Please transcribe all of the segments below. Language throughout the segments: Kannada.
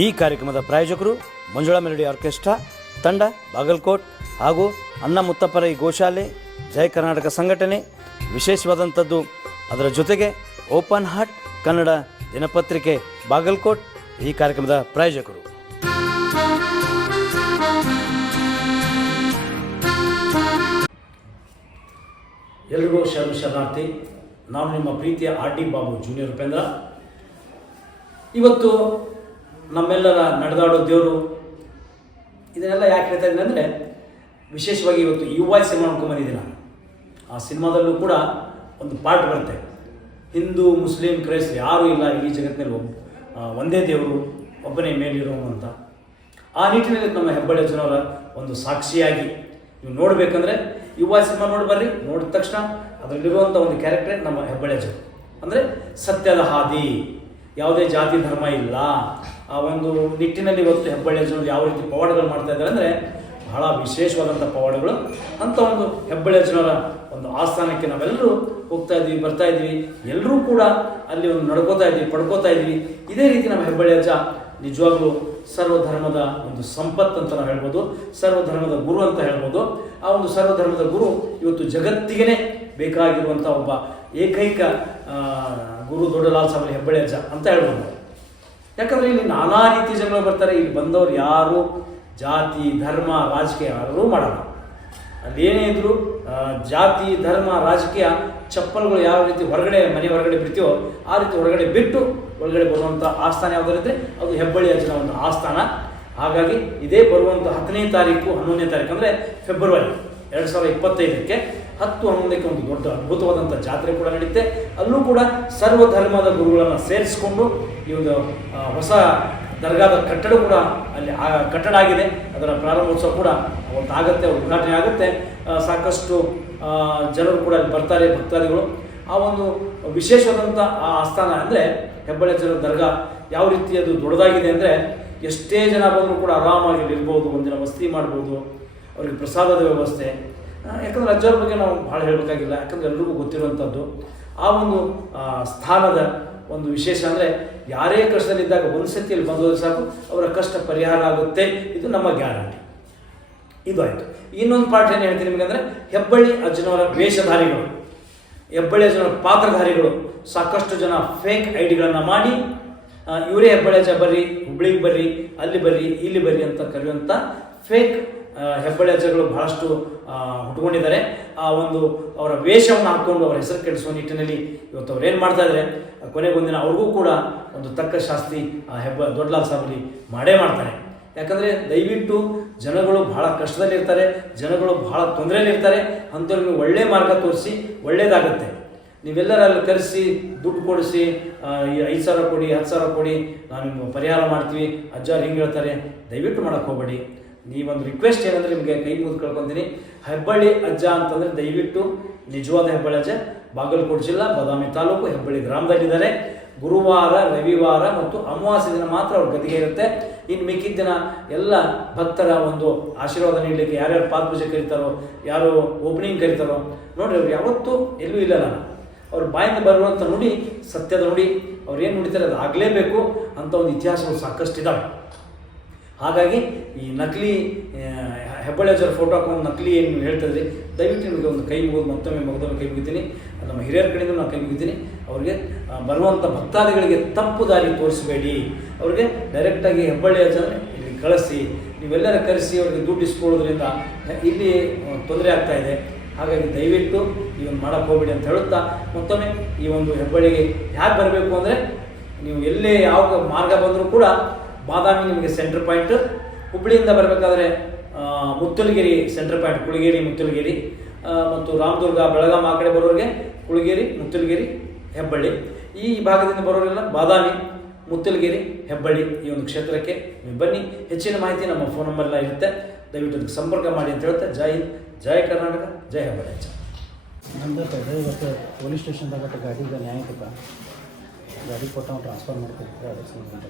ಈ ಕಾರ್ಯಕ್ರಮದ ಪ್ರಾಯೋಜಕರು ಮಂಜುಳಾ ಮೆಲೋಡಿ ಆರ್ಕೆಸ್ಟ್ರಾ ತಂಡ ಬಾಗಲಕೋಟ್ ಹಾಗೂ ಅಣ್ಣ ಮುತ್ತಪ್ಪರ ಈ ಗೋಶಾಲೆ ಜಯ ಕರ್ನಾಟಕ ಸಂಘಟನೆ. ವಿಶೇಷವಾದಂಥದ್ದು ಅದರ ಜೊತೆಗೆ ಓಪನ್ ಹಾರ್ಟ್ ಕನ್ನಡ ದಿನಪತ್ರಿಕೆ ಬಾಗಲಕೋಟ್ ಈ ಕಾರ್ಯಕ್ರಮದ ಪ್ರಾಯೋಜಕರು. ಎಲ್ರಿಗೂ ಶರಣಾರ್ಥಿ. ನಾನು ನಿಮ್ಮ ಪ್ರೀತಿಯ RD ಬಾಬು ಜೂನಿಯರ್ ಉಪೇಂದ್ರ. ಇವತ್ತು ನಮ್ಮೆಲ್ಲರ ನಡೆದಾಡೋ ದೇವರು. ಇದನ್ನೆಲ್ಲ ಯಾಕೆ ಹೇಳ್ತಾ ಇದ್ದೀನಿ ಅಂದರೆ, ವಿಶೇಷವಾಗಿ ಇವತ್ತು UI ಸಿನಿಮಾ ನೋಡ್ಕೊಂಡ್ಬಂದಿದ್ದೀನಿ ನಾನು. ಆ ಸಿನಿಮಾದಲ್ಲೂ ಕೂಡ ಒಂದು ಪಾರ್ಟ್ ಬರುತ್ತೆ, ಹಿಂದೂ ಮುಸ್ಲಿಂ ಕ್ರೈಸ್ತ ಯಾರೂ ಇಲ್ಲ ಈ ಜಗತ್ತಿನಲ್ಲಿ, ಒಂದೇ ದೇವರು ಒಬ್ಬನೇ ಮೇಲಿರೋನು ಅಂತ. ಆ ನಿಟ್ಟಿನಲ್ಲಿ ನಮ್ಮ ಹೆಬ್ಬಳ್ಳಿ ಜನರ ಒಂದು ಸಾಕ್ಷಿಯಾಗಿ ನೀವು ನೋಡಬೇಕಂದ್ರೆ UI ಸಿನಿಮಾ ನೋಡಿ ಬರ್ರಿ. ನೋಡಿದ ತಕ್ಷಣ ಅದರಲ್ಲಿರುವಂಥ ಒಂದು ಕ್ಯಾರೆಕ್ಟರ್ ನಮ್ಮ ಹೆಬ್ಬಳ್ಳಿ ಜನ, ಅಂದರೆ ಸತ್ಯದ ಹಾದಿ, ಯಾವುದೇ ಜಾತಿ ಧರ್ಮ ಇಲ್ಲ. ಆ ಒಂದು ನಿಟ್ಟಿನಲ್ಲಿ ಇವತ್ತು ಹೆಬ್ಬಳ್ಳಿ ಜನರು ಯಾವ ರೀತಿ ಪವಾಡಗಳು ಮಾಡ್ತಾ ಇದ್ದಾರೆ ಅಂದರೆ, ಬಹಳ ವಿಶೇಷವಾದಂಥ ಪವಾಡಗಳು. ಅಂಥ ಒಂದು ಹೆಬ್ಬಳ್ಳಿ ಜನರ ಒಂದು ಆಸ್ಥಾನಕ್ಕೆ ನಾವೆಲ್ಲರೂ ಹೋಗ್ತಾ ಇದ್ವಿ, ಬರ್ತಾ ಇದ್ವಿ, ಎಲ್ಲರೂ ಕೂಡ ಅಲ್ಲಿ ಒಂದು ನಡ್ಕೋತಾ ಇದ್ವಿ, ಪಡ್ಕೋತಾ ಇದ್ವಿ. ಇದೇ ರೀತಿ ನಮ್ಮ ಹೆಬ್ಬಳ್ಳಿ ಅಜ್ಜ ನಿಜವಾಗ್ಲೂ ಸರ್ವಧರ್ಮದ ಒಂದು ಸಂಪತ್ತು ಅಂತ ನಾವು ಹೇಳ್ಬೋದು, ಸರ್ವಧರ್ಮದ ಗುರು ಅಂತ ಹೇಳ್ಬೋದು. ಆ ಒಂದು ಸರ್ವಧರ್ಮದ ಗುರು ಇವತ್ತು ಜಗತ್ತಿಗೆ ಬೇಕಾಗಿರುವಂಥ ಒಬ್ಬ ಏಕೈಕ ಗುರು ದೊಡ್ಡಲಾಲ್ ಸಾಬಲಿ ಹೆಬ್ಬಳ್ಳಿ ಅಜ್ಜ ಅಂತ ಹೇಳ್ಬೋದು. ಯಾಕಂದರೆ ಇಲ್ಲಿ ನಾನಾ ರೀತಿ ಜನಗಳು ಬರ್ತಾರೆ. ಇಲ್ಲಿ ಬಂದವರು ಯಾರು ಜಾತಿ ಧರ್ಮ ರಾಜಕೀಯ ಯಾರೂ ಮಾಡಲ್ಲ. ಅಲ್ಲೇನೇ ಇದ್ರು ಜಾತಿ ಧರ್ಮ ರಾಜಕೀಯ ಚಪ್ಪಲ್ಗಳು ಯಾವ ರೀತಿ ಹೊರಗಡೆ ಮನೆ ಹೊರಗಡೆ ಬಿಡ್ತೀವೋ ಆ ರೀತಿ ಹೊರಗಡೆ ಬಿಟ್ಟು ಒಳಗಡೆ ಬರುವಂಥ ಆಸ್ಥಾನ ಯಾವುದರಿದ್ರೆ ಅದು ಹೆಬ್ಬಳ್ಳಿ ಅಜ್ಜನ ಒಂದು ಆಸ್ಥಾನ. ಹಾಗಾಗಿ ಇದೇ ಬರುವಂಥ 10ನೇ ತಾರೀಕು 11ನೇ ತಾರೀಕು ಅಂದರೆ ಫೆಬ್ರವರಿ 2025ಕ್ಕೆ 10-11ಕ್ಕೆ ಒಂದು ದೊಡ್ಡ ಅದ್ಭುತವಾದಂಥ ಜಾತ್ರೆ ಕೂಡ ನಡೆಯುತ್ತೆ. ಅಲ್ಲೂ ಕೂಡ ಸರ್ವಧರ್ಮದ ಗುರುಗಳನ್ನು ಸೇರಿಸಿಕೊಂಡು ಈ ಒಂದು ಹೊಸ ದರ್ಗಾದ ಕಟ್ಟಡ ಕೂಡ ಅಲ್ಲಿ ಕಟ್ಟಡ ಆಗಿದೆ. ಅದರ ಪ್ರಾರಂಭೋತ್ಸವ ಕೂಡ ಅವತ್ತು ಆಗುತ್ತೆ, ಉದ್ಘಾಟನೆ ಆಗುತ್ತೆ. ಸಾಕಷ್ಟು ಜನರು ಕೂಡ ಅಲ್ಲಿ ಬರ್ತಾರೆ, ಭಕ್ತಾದಿಗಳು. ಆ ಒಂದು ವಿಶೇಷವಾದಂಥ ಆ ಆಸ್ಥಾನ ಅಂದರೆ ಹೆಬ್ಬಳ್ಳಿ ಜನರ ದರ್ಗಾ ಯಾವ ರೀತಿ ಅದು ದೊಡ್ಡದಾಗಿದೆ ಅಂದರೆ, ಎಷ್ಟೇ ಜನ ಬಂದರೂ ಕೂಡ ಆರಾಮಾಗಿ ಇರ್ಬೋದು, ಒಂದಿನ ವಸತಿ ಮಾಡ್ಬೋದು, ಅವರಿಗೆ ಪ್ರಸಾದದ ವ್ಯವಸ್ಥೆ. ಯಾಕಂದರೆ ಅಜ್ಜರ ಬಗ್ಗೆ ನಾವು ಭಾಳ ಹೇಳಬೇಕಾಗಿಲ್ಲ, ಯಾಕಂದರೆ ಎಲ್ರಿಗೂ ಗೊತ್ತಿರುವಂಥದ್ದು. ಆ ಒಂದು ಸ್ಥಾನದ ಒಂದು ವಿಶೇಷ ಅಂದರೆ, ಯಾರೇ ಕಷ್ಟದಲ್ಲಿದ್ದಾಗ ಒಂದು ಸತಿಯಲ್ಲಿ ಬಂದೋದ್ರೆ ಸಾಕು ಅವರ ಕಷ್ಟ ಪರಿಹಾರ ಆಗುತ್ತೆ. ಇದು ನಮ್ಮ ಗ್ಯಾರಂಟಿ. ಇದು ಆಯಿತು. ಇನ್ನೊಂದು ಪಾಠ ಏನು ಹೇಳ್ತೀನಿ ನಿಮಗೆ ಅಂದರೆ, ಹೆಬ್ಬಳ್ಳಿ ಅಜ್ಜನವರ ವೇಷಧಾರಿಗಳು, ಹೆಬ್ಬಳ್ಳಿ ಅಜ್ಜನವರ ಪಾತ್ರಧಾರಿಗಳು ಸಾಕಷ್ಟು ಜನ ಫೇಕ್ ಐಡಿಗಳನ್ನು ಮಾಡಿ ಇವರೇ ಹೆಬ್ಬಳ್ಳಿ ಅಜ್ಜ, ಬರ್ರಿ ಹುಬ್ಳಿಗೆ ಬರ್ರಿ, ಅಲ್ಲಿ ಬರ್ರಿ, ಇಲ್ಲಿ ಬರ್ರಿ ಅಂತ ಕರೆಯುವಂಥ ಫೇಕ್ ಹೆಬ್ಬಳ್ಳಿ ಅಜ್ಜಗಳು ಬಹಳಷ್ಟು ಹುಟ್ಕೊಂಡಿದ್ದಾರೆ. ಆ ಒಂದು ಅವರ ವೇಷವನ್ನು ಹಾಕ್ಕೊಂಡು ಅವರ ಹೆಸರು ಕೆಡಿಸುವ ನಿಟ್ಟಿನಲ್ಲಿ ಇವತ್ತು ಅವ್ರು ಏನು ಮಾಡ್ತಾ ಇದ್ದಾರೆ, ಕೊನೆಗೊಂದಿನ ಅವ್ರಿಗೂ ಕೂಡ ಒಂದು ತಕ್ಕ ಶಾಸ್ತಿ ದೊಡ್ಡಲಾಲ್ ಸಾಬಲಿ ಮಾಡೇ ಮಾಡ್ತಾರೆ. ಯಾಕಂದರೆ ದಯವಿಟ್ಟು ಜನಗಳು ಬಹಳ ಕಷ್ಟದಲ್ಲಿರ್ತಾರೆ, ಜನಗಳು ಬಹಳ ತೊಂದರೆಯಲ್ಲಿರ್ತಾರೆ. ಅಂಥವ್ರಿಗೆ ಒಳ್ಳೆ ಮಾರ್ಗ ತೋರಿಸಿ ಒಳ್ಳೆಯದಾಗುತ್ತೆ. ನೀವೆಲ್ಲರಲ್ಲಿ ಕರೆಸಿ ದುಡ್ಡು ಕೊಡಿಸಿ 5,000 ಕೊಡಿ 10,000 ಕೊಡಿ ನಾವು ನಿಮ್ಗೆ ಪರಿಹಾರ ಮಾಡ್ತೀವಿ, ಅಜ್ಜಾರು ಹಿಂಗೆ ಹೇಳ್ತಾರೆ, ದಯವಿಟ್ಟು ಮಾಡೋಕ್ಕೆ ಹೋಗಬೇಡಿ. ನೀವೊಂದು ರಿಕ್ವೆಸ್ಟ್ ಏನಂದರೆ ನಿಮಗೆ ಕೈ ಮುಗಿದು ಕೇಳ್ಕೊತೀನಿ, ಹೆಬ್ಬಳ್ಳಿ ಅಜ್ಜ ಅಂತಂದರೆ ದಯವಿಟ್ಟು ನಿಜವಾದ ಹೆಬ್ಬಳ್ಳಿ ಅಜ್ಜ ಬಾಗಲಕೋಟೆ ಜಿಲ್ಲಾ ಬಾದಾಮಿ ತಾಲೂಕು ಹೆಬ್ಬಳ್ಳಿ ಗ್ರಾಮದಲ್ಲಿದ್ದಾರೆ. ಗುರುವಾರ, ರವಿವಾರ ಮತ್ತು ಅಮಾವಾಸ್ಯೆ ದಿನ ಮಾತ್ರ ಅವ್ರ ಗದಿಗೆ ಇರುತ್ತೆ. ಇನ್ನು ಮಿಕ್ಕಿದ ದಿನ ಎಲ್ಲ ಭಕ್ತರ ಒಂದು ಆಶೀರ್ವಾದ ನೀಡಲಿಕ್ಕೆ ಯಾರ್ಯಾರು ಪಾದಪೂಜೆ ಕರೀತಾರೋ, ಯಾರು ಓಪನಿಂಗ್ ಕರೀತಾರೋ, ನೋಡಿರಿ ಅವ್ರು ಯಾವತ್ತೂ ಎಲ್ಲೂ ಇಲ್ಲ. ನಾನು ಅವ್ರ ಬಾಯಿಂದ ಬರುವಂಥ ನುಡಿ ಸತ್ಯದ ನುಡಿ, ಅವ್ರು ಏನು ನುಡಿತಾರೆ ಅದು ಆಗಲೇಬೇಕು ಅಂತ ಒಂದು ಇತಿಹಾಸಗಳು ಸಾಕಷ್ಟು ಇದ್ದಾವೆ. ಹಾಗಾಗಿ ಈ ನಕಲಿ ಹೆಬ್ಬಳ್ಳಿ ಅಜ್ಜರ ಫೋಟೋ ಹಾಕೊಂಡು ನಕಲಿ ಏನು ಹೇಳ್ತಿದ್ರಿ, ದಯವಿಟ್ಟು ನಿಮಗೆ ಒಂದು ಕೈ ಮುಗಿದು ಮತ್ತೊಮ್ಮೆ ಮಗದೊಮ್ಮೆ ಕೈ ಮುಗಿತೀನಿ. ನಮ್ಮ ಹಿರಿಯರ ಕಡೆಯಿಂದ ನಾನು ಕೈ ಮುಗಿತೀನಿ. ಅವ್ರಿಗೆ ಬರುವಂಥ ಭಕ್ತಾದಿಗಳಿಗೆ ತಪ್ಪು ದಾರಿ ತೋರಿಸಬೇಡಿ. ಅವ್ರಿಗೆ ಡೈರೆಕ್ಟಾಗಿ ಹೆಬ್ಬಳ್ಳಿ ಅಜ್ಜನೇ ಇಲ್ಲಿ ಕಳಿಸಿ, ನೀವೆಲ್ಲರ ಕರೆಸಿ ಅವ್ರಿಗೆ ದುಡ್ಡು ಇಸ್ಕೊಳ್ಳೋದ್ರಿಂದ ಇಲ್ಲಿ ತೊಂದರೆ ಆಗ್ತಾ ಇದೆ. ಹಾಗಾಗಿ ದಯವಿಟ್ಟು ಈ ಒಂದು ಮಾಡೋಕ್ಕೆ ಹೋಗಬೇಡಿ ಅಂತ ಹೇಳುತ್ತಾ, ಮತ್ತೊಮ್ಮೆ ಈ ಒಂದು ಹೆಬ್ಬಳ್ಳಿಗೆ ಯಾಕೆ ಬರಬೇಕು ಅಂದರೆ, ನೀವು ಎಲ್ಲೇ ಯಾವ ಮಾರ್ಗ ಬಂದರೂ ಕೂಡ ಬಾದಾಮಿ ನಿಮಗೆ ಸೆಂಟ್ರ್ ಪಾಯಿಂಟ್. ಹುಬ್ಬಳ್ಳಿಯಿಂದ ಬರಬೇಕಾದ್ರೆ ಮುತ್ತಲಗಿರಿ ಸೆಂಟ್ರ್ ಪಾಯಿಂಟ್, ಕುಳಗೇರಿ ಮುತ್ತಲಗಿರಿ, ಮತ್ತು ರಾಮದುರ್ಗ ಬೆಳಗಾಂ ಆ ಕಡೆ ಬರೋರಿಗೆ ಕುಳಗೇರಿ ಮುತ್ತಲಗಿರಿ ಹೆಬ್ಬಳ್ಳಿ. ಈ ಭಾಗದಿಂದ ಬರೋರೆಲ್ಲ ಬಾದಾಮಿ ಮುತ್ತಲಗಿರಿ ಹೆಬ್ಬಳ್ಳಿ ಈ ಒಂದು ಕ್ಷೇತ್ರಕ್ಕೆ ನೀವು ಬನ್ನಿ. ಹೆಚ್ಚಿನ ಮಾಹಿತಿ ನಮ್ಮ ಫೋನ್ ನಂಬರ್ ಎಲ್ಲ ಇರುತ್ತೆ, ದಯವಿಟ್ಟು ಅದಕ್ಕೆ ಸಂಪರ್ಕ ಮಾಡಿ ಅಂತ ಹೇಳುತ್ತೆ. ಜೈ ಹಿಂದ್, ಜೈ ಕರ್ನಾಟಕ, ಜೈ ಹೆಬ್ಬಳ್ಳಿ ಅಜ್ಜ. ನಮ್ದು ಇವತ್ತು ಪೊಲೀಸ್ ಸ್ಟೇಷನ್ದಾಗ ಗಾಡಿಗೆ ನ್ಯಾಯಕ್ಕೆ ಗಾಡಿ ಕೊಟ್ಟು ನಾವು ಟ್ರಾನ್ಸ್ಫರ್ ಮಾಡ್ತಿರ್ತೀವಿ. ಅದಕ್ಕೆ ಸಂಬಂಧ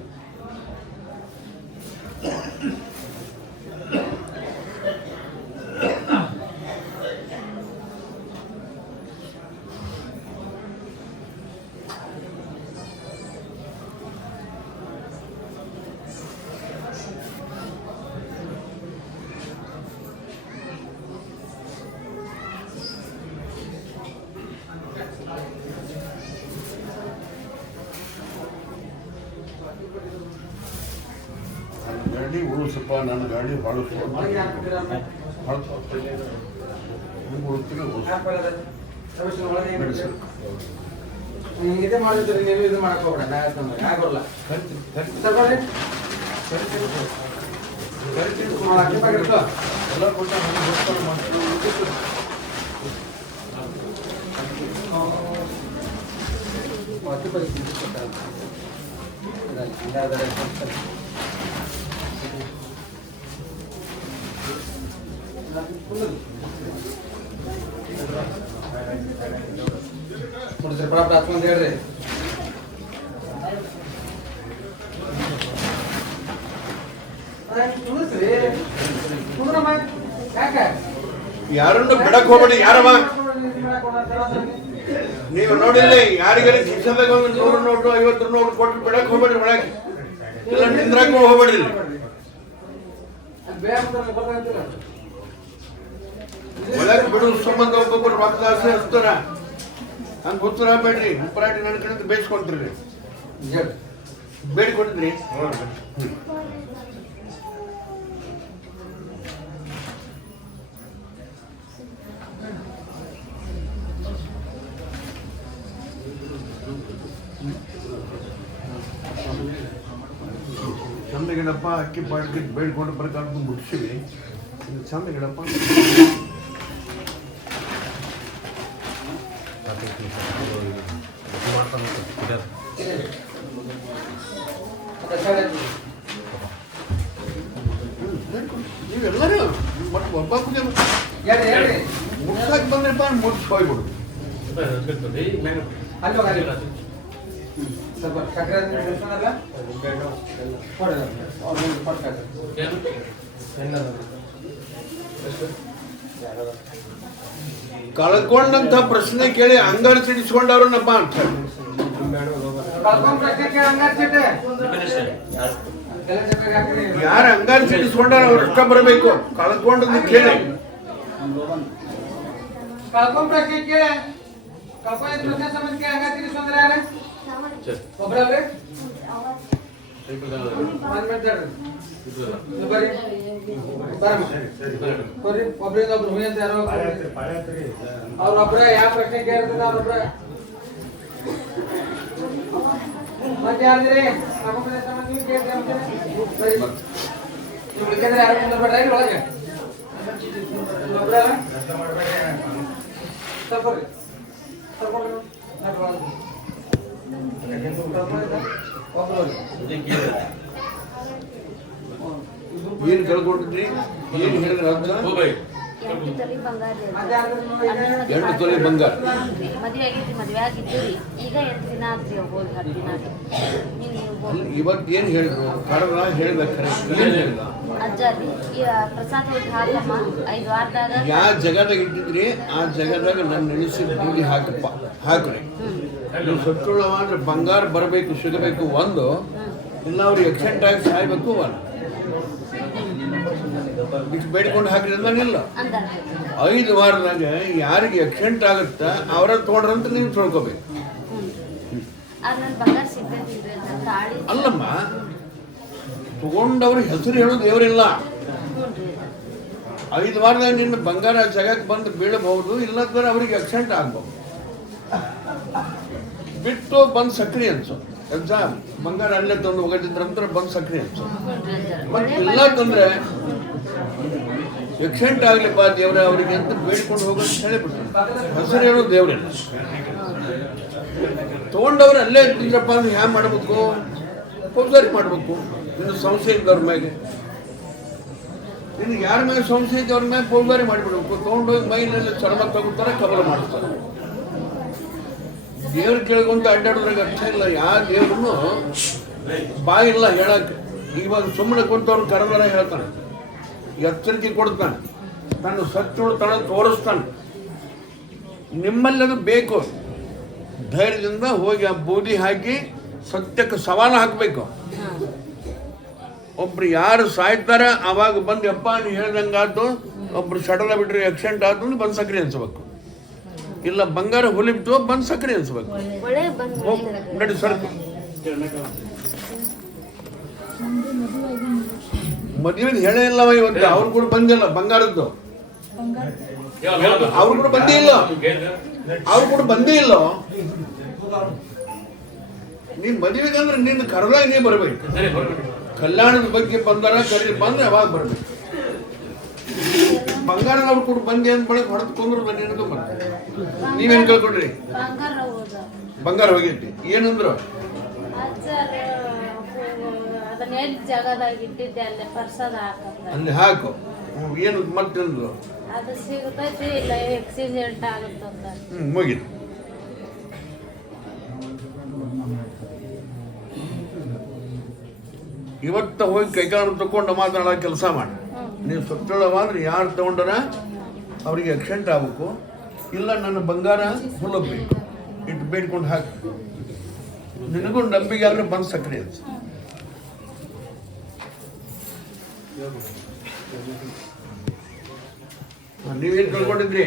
ಗಾಡಿ ಉಳಿಸಪ್ಪ, ನನ್ನ ಗಾಡಿ ಹೊಳಸು ಇದೇ ಮಾಡಿದ್ರಿ ನೀವು ಇದು ಮಾಡಕ್ ಹೋಗ್ಬೇಡ, ಬರಲ್ಲ ಎಲ್ಲ ಕೊಟ್ಟ ನೋಡಿದ್ರಿ ಪ್ರಾಪ್ತ ಹಚ್ಕೊಂಡ್ ಹೇಳ್ರಿ. ಯಾರನ್ನು ಬಿಡಕ್ ಹೋಗ್ಬೇಡಿ. ಯಾರವ ನೀವು ನೋಡಿಲ್ಲ, ಯಾರಿಗಾರ ಶಿಕ್ಷಣದಾಗ ಒಂದು 100 ನೋಟು 50 ನೋಟು ಕೊಟ್ಟು ಬಿಡಕ್ ಹೋಗ್ಬೇಡ್ರಿ. ಒಳಗೆ ಇಲ್ಲ ನಿಂದ್ರಾಕ ಹೋಗ್ಬೇಡ್ರಿ. ಒಳಗೆ ಬಿಡುವ ಸಂಬಂಧ ಒಬ್ಬೊಬ್ಬರು ಭಕ್ತಾಸೆ ಹಚ್ತಾರ, ಹಂಗ ಗೊತ್ತರ ಬೇಡ್ರಿ. ಉಪರಾಟಿ ನನ್ನ ಕಡೆ ಬೇಯಿಸ್ಕೊಂತೀರಿ, ಬೇಡಿಕೊಂಡಿದ್ರಿ. ಚಂದ ಗಿಡಪ್ಪ ಅಕ್ಕಿ ಪಾಡ್ಕಿ ಬೇಡ್ಕೊಂಡು ಬರ್ಕಾರ್ದು ಮುಗಿಸಿವಿ. ಚಂದ ಗಿಡಪ್ಪ ನೀವೆಲ್ಲರೂ ಮತ್ತೆ ಒಬ್ಬ ಮುಟ್ಸಕ್ ಬಂದ್ರಪ್ಪ ಮುಟ್ಸ್ ಹೋಗ್ಬಿಡು. ಸ್ವಲ್ಪ ಸಕ್ಕರೆ ಕಳ್ಕೊಂಡಂತ ಪ್ರಶ್ನೆ ಕೇಳಿ ಅಂಗಾರ ಸಿಡಿಸ್ಕೊಂಡವ್ರನ್ನಪ್ಪ ಅಂತ. ಯಾರು ಅಂಗಾರ ಸಿಡಿಸ್ಕೊಂಡಾರ ಅವ್ರು ಅಷ್ಟ ಬರಬೇಕು. ಕಳ್ಕೊಂಡದ್ದು ಕೇಳಿ ಕಳ್ಕೊಂಡ್ ಪ್ರಶ್ನೆ ಕೇಳಿ ಕಳ್ಕೊಂಡ್ ಪ್ರಶ್ನೆ ಸಂಬಂಧ ಕೇಳಿ ಅಂಗಾರ ಸಿಡಿಸ್ಕೊಂಡ್ರೆ ಯಾರು ಒಬ್ರಲ್ರಿ ಒಬ್ರಿಂದ ಒಬ್ರು ಹುಯಿ ಅಂತ ಯಾರೋ ಅವ್ರೊಬ್ರ ಯಾವ ಪ್ರಶ್ನೆ ಕೇಳ್ತದ ಅವ್ರೊಬ್ರ ಮತ್ತೆ ಯಾರಿದ್ರಿ ಉಳಿಕೆಂದ್ರೆ ಯಾರು ಕುಂದ್ರಬೇಡ್ರಿ ಒಳಗೆ ಒಬ್ರಲ್ಲ ತಗೊಳ್ರಿ ತಗೊಳ್ರಿ ಏನ್ ಕಳ್ಕೊಂಡಿದ್ರಿ? ಏನ್ ಹೇಳಿದ್ರ? 2 ತೊಲೆ ಬಂಗಾರ. 2 ತೊಲೆ ಬಂಗಾರ. ಮದುವೆ ಆಗಿದ್ರಿ, ಮದುವೆ ಆಗಿದ್ದೀರಿ. ಈಗ 8 ದಿನ ಆದ್ರಿ, ಹೋಗಿ 10 ದಿನ ಇವತ್ತು ಏನ್ ಹೇಳಿದ್ರು? ಕಡಲ ಹೇಳ್ಬೇಕಾರೆ ಏನ್ ಹೇಳಿದ? ಅಜ್ಜಾರಿ ಈ ಪ್ರಸಾದ ಹೋಗಿ ಹಾಕಮ್ಮ 5 ವಾರದಾಗ ಯಾವ ಜಗದಾಗ ಇಟ್ಟಿದ್ರಿ ಆ ಜಗದಾಗ ನನ್ನ ನೆನೆಸಿ ಬೂದಿ ಹಾಕಪ್ಪ ಹಾಕ್ರಿ. ನೀವು ಸತ್ತುಳವ ಅಂದ್ರೆ ಬಂಗಾರ ಬರಬೇಕು, ಸಿಗಬೇಕು ಒಂದು, ಇಲ್ಲ ಅವ್ರು ಎಕ್ಸೆಂಟ್ ಆಗಿ ಸಾಯ್ಬೇಕು ಒಂದು. ಇಷ್ಟು ಬೇಡ್ಕೊಂಡು ಹಾಕ್ರಿ ಅಂದಂಗಿಲ್ಲ. 5 ವಾರದಾಗ ಯಾರಿಗೆ ಎಕ್ಸೆಂಟ್ ಆಗುತ್ತ ಅವರ ತೋಡ್ರಂತ ನೀವು ತಿಳ್ಕೊಬೇಕು. ಅಲ್ಲಮ್ಮ, ತಗೊಂಡವ್ರ ಹೆಸರು ಹೇಳೋದು ದೇವರಿಲ್ಲ. 5 ವಾರದಾಗ ನಿನ್ನ ಬಂಗಾರ ಜಗಕ್ಕೆ ಬಂದು ಬೀಳಬಹುದು, ಇಲ್ಲದ್ರೆ ಅವ್ರಿಗೆ ಎಕ್ಸೆಂಟ್ ಆಗ್ಬಹುದು. ಬಿಟ್ಟು ಬಂದು ಸಕ್ರಿ ಅನ್ಸು. ಎಕ್ಸಾಮ್ ಬಂಗಾರ ಅಲ್ಲೇ ತಂದು ಹೋಗೋದಿದ್ರಂದ್ರೆ ಬಂದು ಸಕ್ರಿ ಅನ್ಸು. ಮತ್ತೆ ಇಲ್ಲ ತಂದ್ರೆ ಎಕ್ಸೆಂಟ್ ಆಗ್ಲಿಪ್ಪ ದೇವ್ರ ಅವರಿಗೆ ಅಂತ ಬೇಡ್ಕೊಂಡು ಹೋಗೋದು ಹೇಳಿಬಿಡ್ತಾರೆ. ಹೆಸರು ಹೇಳೋದು ದೇವ್ರಿಲ್ಲ. ತಗೊಂಡವ್ರು ಅಲ್ಲೇ ಇಟ್ಟಿದ್ರಪ್ಪ ಅಂದ್ರೆ ಹ್ಯಾಂಗ ಮಾಡ್ಬೇಕು? ಫೌಜದಾರಿ ಮಾಡ್ಬೇಕು. ನಿನ್ನ ಸಂಶಯ ಇದ್ದವ್ರ ಮ್ಯಾಗೆ, ನಿನ್ಗೆ ಯಾರ ಮ್ಯಾಗ ಸಂಶಯ ಇದ್ದವ್ರ ಮ್ಯಾಗ ಫೌಜದಾರಿ ಮಾಡಿಬಿಡ್ಬೇಕು. ತೊಗೊಂಡೋಗಿ ಮೈನಲ್ಲಿ ಚರ್ಮ ತಗೋತಾರೆ, ಕಬಲ ಮಾಡ್ತಾರೆ. ದೇವ್ರು ಕೇಳ್ಕೊಂತ ಅಡ್ಡಾಡೋದ್ರಾಗ ಅರ್ಥ ಇಲ್ಲ. ಯಾವ ದೇವ್ರನ್ನು ಬಾಯಿಲ್ಲ ಹೇಳಕ್ಕೆ. ಇವಾಗ ಸುಮ್ಮನೆ ಕುಂತವ್ರು ಕರೆದರ ಹೇಳ್ತಾನೆ, ಎಚ್ಚರಿಕೆ ಕೊಡ್ತಾನೆ, ತನ್ನ ಸಚ್ಚುಳ್ತಾನೆ, ತೋರಿಸ್ತಾನೆ. ನಿಮ್ಮಲ್ಲಿ ಅದು ಬೇಕು. ಧೈರ್ಯದಿಂದ ಹೋಗಿ ಆ ಬೂದಿ ಹಾಕಿ ಸತ್ಯಕ್ಕೆ ಸವಾಲು ಹಾಕಬೇಕು. ಒಬ್ರು ಯಾರು ಸಾಯ್ತಾರ ಅವಾಗ ಬಂದು ಯಪ್ಪ ನೀವು ಹೇಳ್ದಂಗಾತು, ಒಬ್ರು ಸಡಲ ಬಿಟ್ರಿ ಆಕ್ಸಿಡೆಂಟ್ ಆತು ಬಂದು ಸಕ್ರಿ ಅನ್ಸ್ಬೇಕು. ಇಲ್ಲ ಬಂಗಾರ ಹುಲಿಬಿಟ್ಟು ಬಂದು ಸಕ್ರಿ ಅನ್ಸ್ಬೇಕು. ನಡಿ ಸರ್ ಮದುವೆ ಹೇಳೇ ಇಲ್ಲವ ಇವತ್ತು. ಅವ್ರು ಕೂಡ ಬಂದಿಲ್ಲ ಬಂಗಾರದ್ದು, ಅವ್ರು ಕೂಡ ಬಂದೇ ಇಲ್ಲ, ಅವ್ರು ಕೂಡ ಬಂದೇ ಇಲ್ಲ. ನೀನ್ ಮದುವೆಗೆ ಅಂದ್ರೆ ನಿನ್ನ ಕರೆದಾಗ ನೀ ಬರ್ಬೇಕು. ಕಲ್ಯಾಣದ ಬಗ್ಗೆ ಬಂದಾರ ಕರೀಲಿ, ಬಂದ್ರೆ ಯಾವಾಗ ಬರ್ಬೇಕು. ಬಂಗಾರದವ್ರು ಕೂಡ ಬಂದೆ ಅಂದ ಬಳಿಕ ಹೊಡೆದುಕೊಂಡ್ರು ನಿನಗೂ ಬರ್ತದೆ. ನೀವೇನ್ ಕೇಳ್ಕೊಂಡ್ರಿ? ಬಂಗಾರ ಹೋಗೈತಿ. ಏನಂದ್ರು? ಅದನ್ನ ಎಲ್ಲಿ ಜಾಗದಾಗ ಇಟ್ಟಿದ್ದೆ ಅಲ್ಲೇ ಪರ್ಸದ ಹಾಕಂತ. ಅಲ್ಲಿ ಹಾಕು. ಏನು ಮತ್ತೊಂದು ಅದು ಸಿಗುತ್ತೈತಿ ಇಲ್ಲ ಆಕ್ಸಿಡೆಂಟ್ ಆಗುತ್ತಂತ. ಮುಗಿತು. ಇವತ್ತ ಹೋಗಿ ಕೈಕಾಲು ತಗೊಂಡು ಮಾತಾಡೋ ಕೆಲಸ ಮಾಡಿ. ನೀವು ಸುತ್ತಳವ ಅಂದ್ರೆ ಯಾರು ತಗೊಂಡರ ಅವರಿಗೆ ಆಕ್ಸಿಡೆಂಟ್ ಆಗ್ಬೇಕು, ಇಲ್ಲ ನನ್ನ ಬಂಗಾರ ಹುಲ್ಲಬೇಕು ಇಟ್ಟು ಬೇಡ್ಕೊಂಡು ಹಾಕಿ. ನಿನಗೂ ನಂಬಿಕೆ ಆದ್ರೆ ಬಂದು ಸಕ್ಕರೆ ಅಂತ. ನೀವೇನು ಕಳ್ಕೊಂಡಿದ್ರಿ?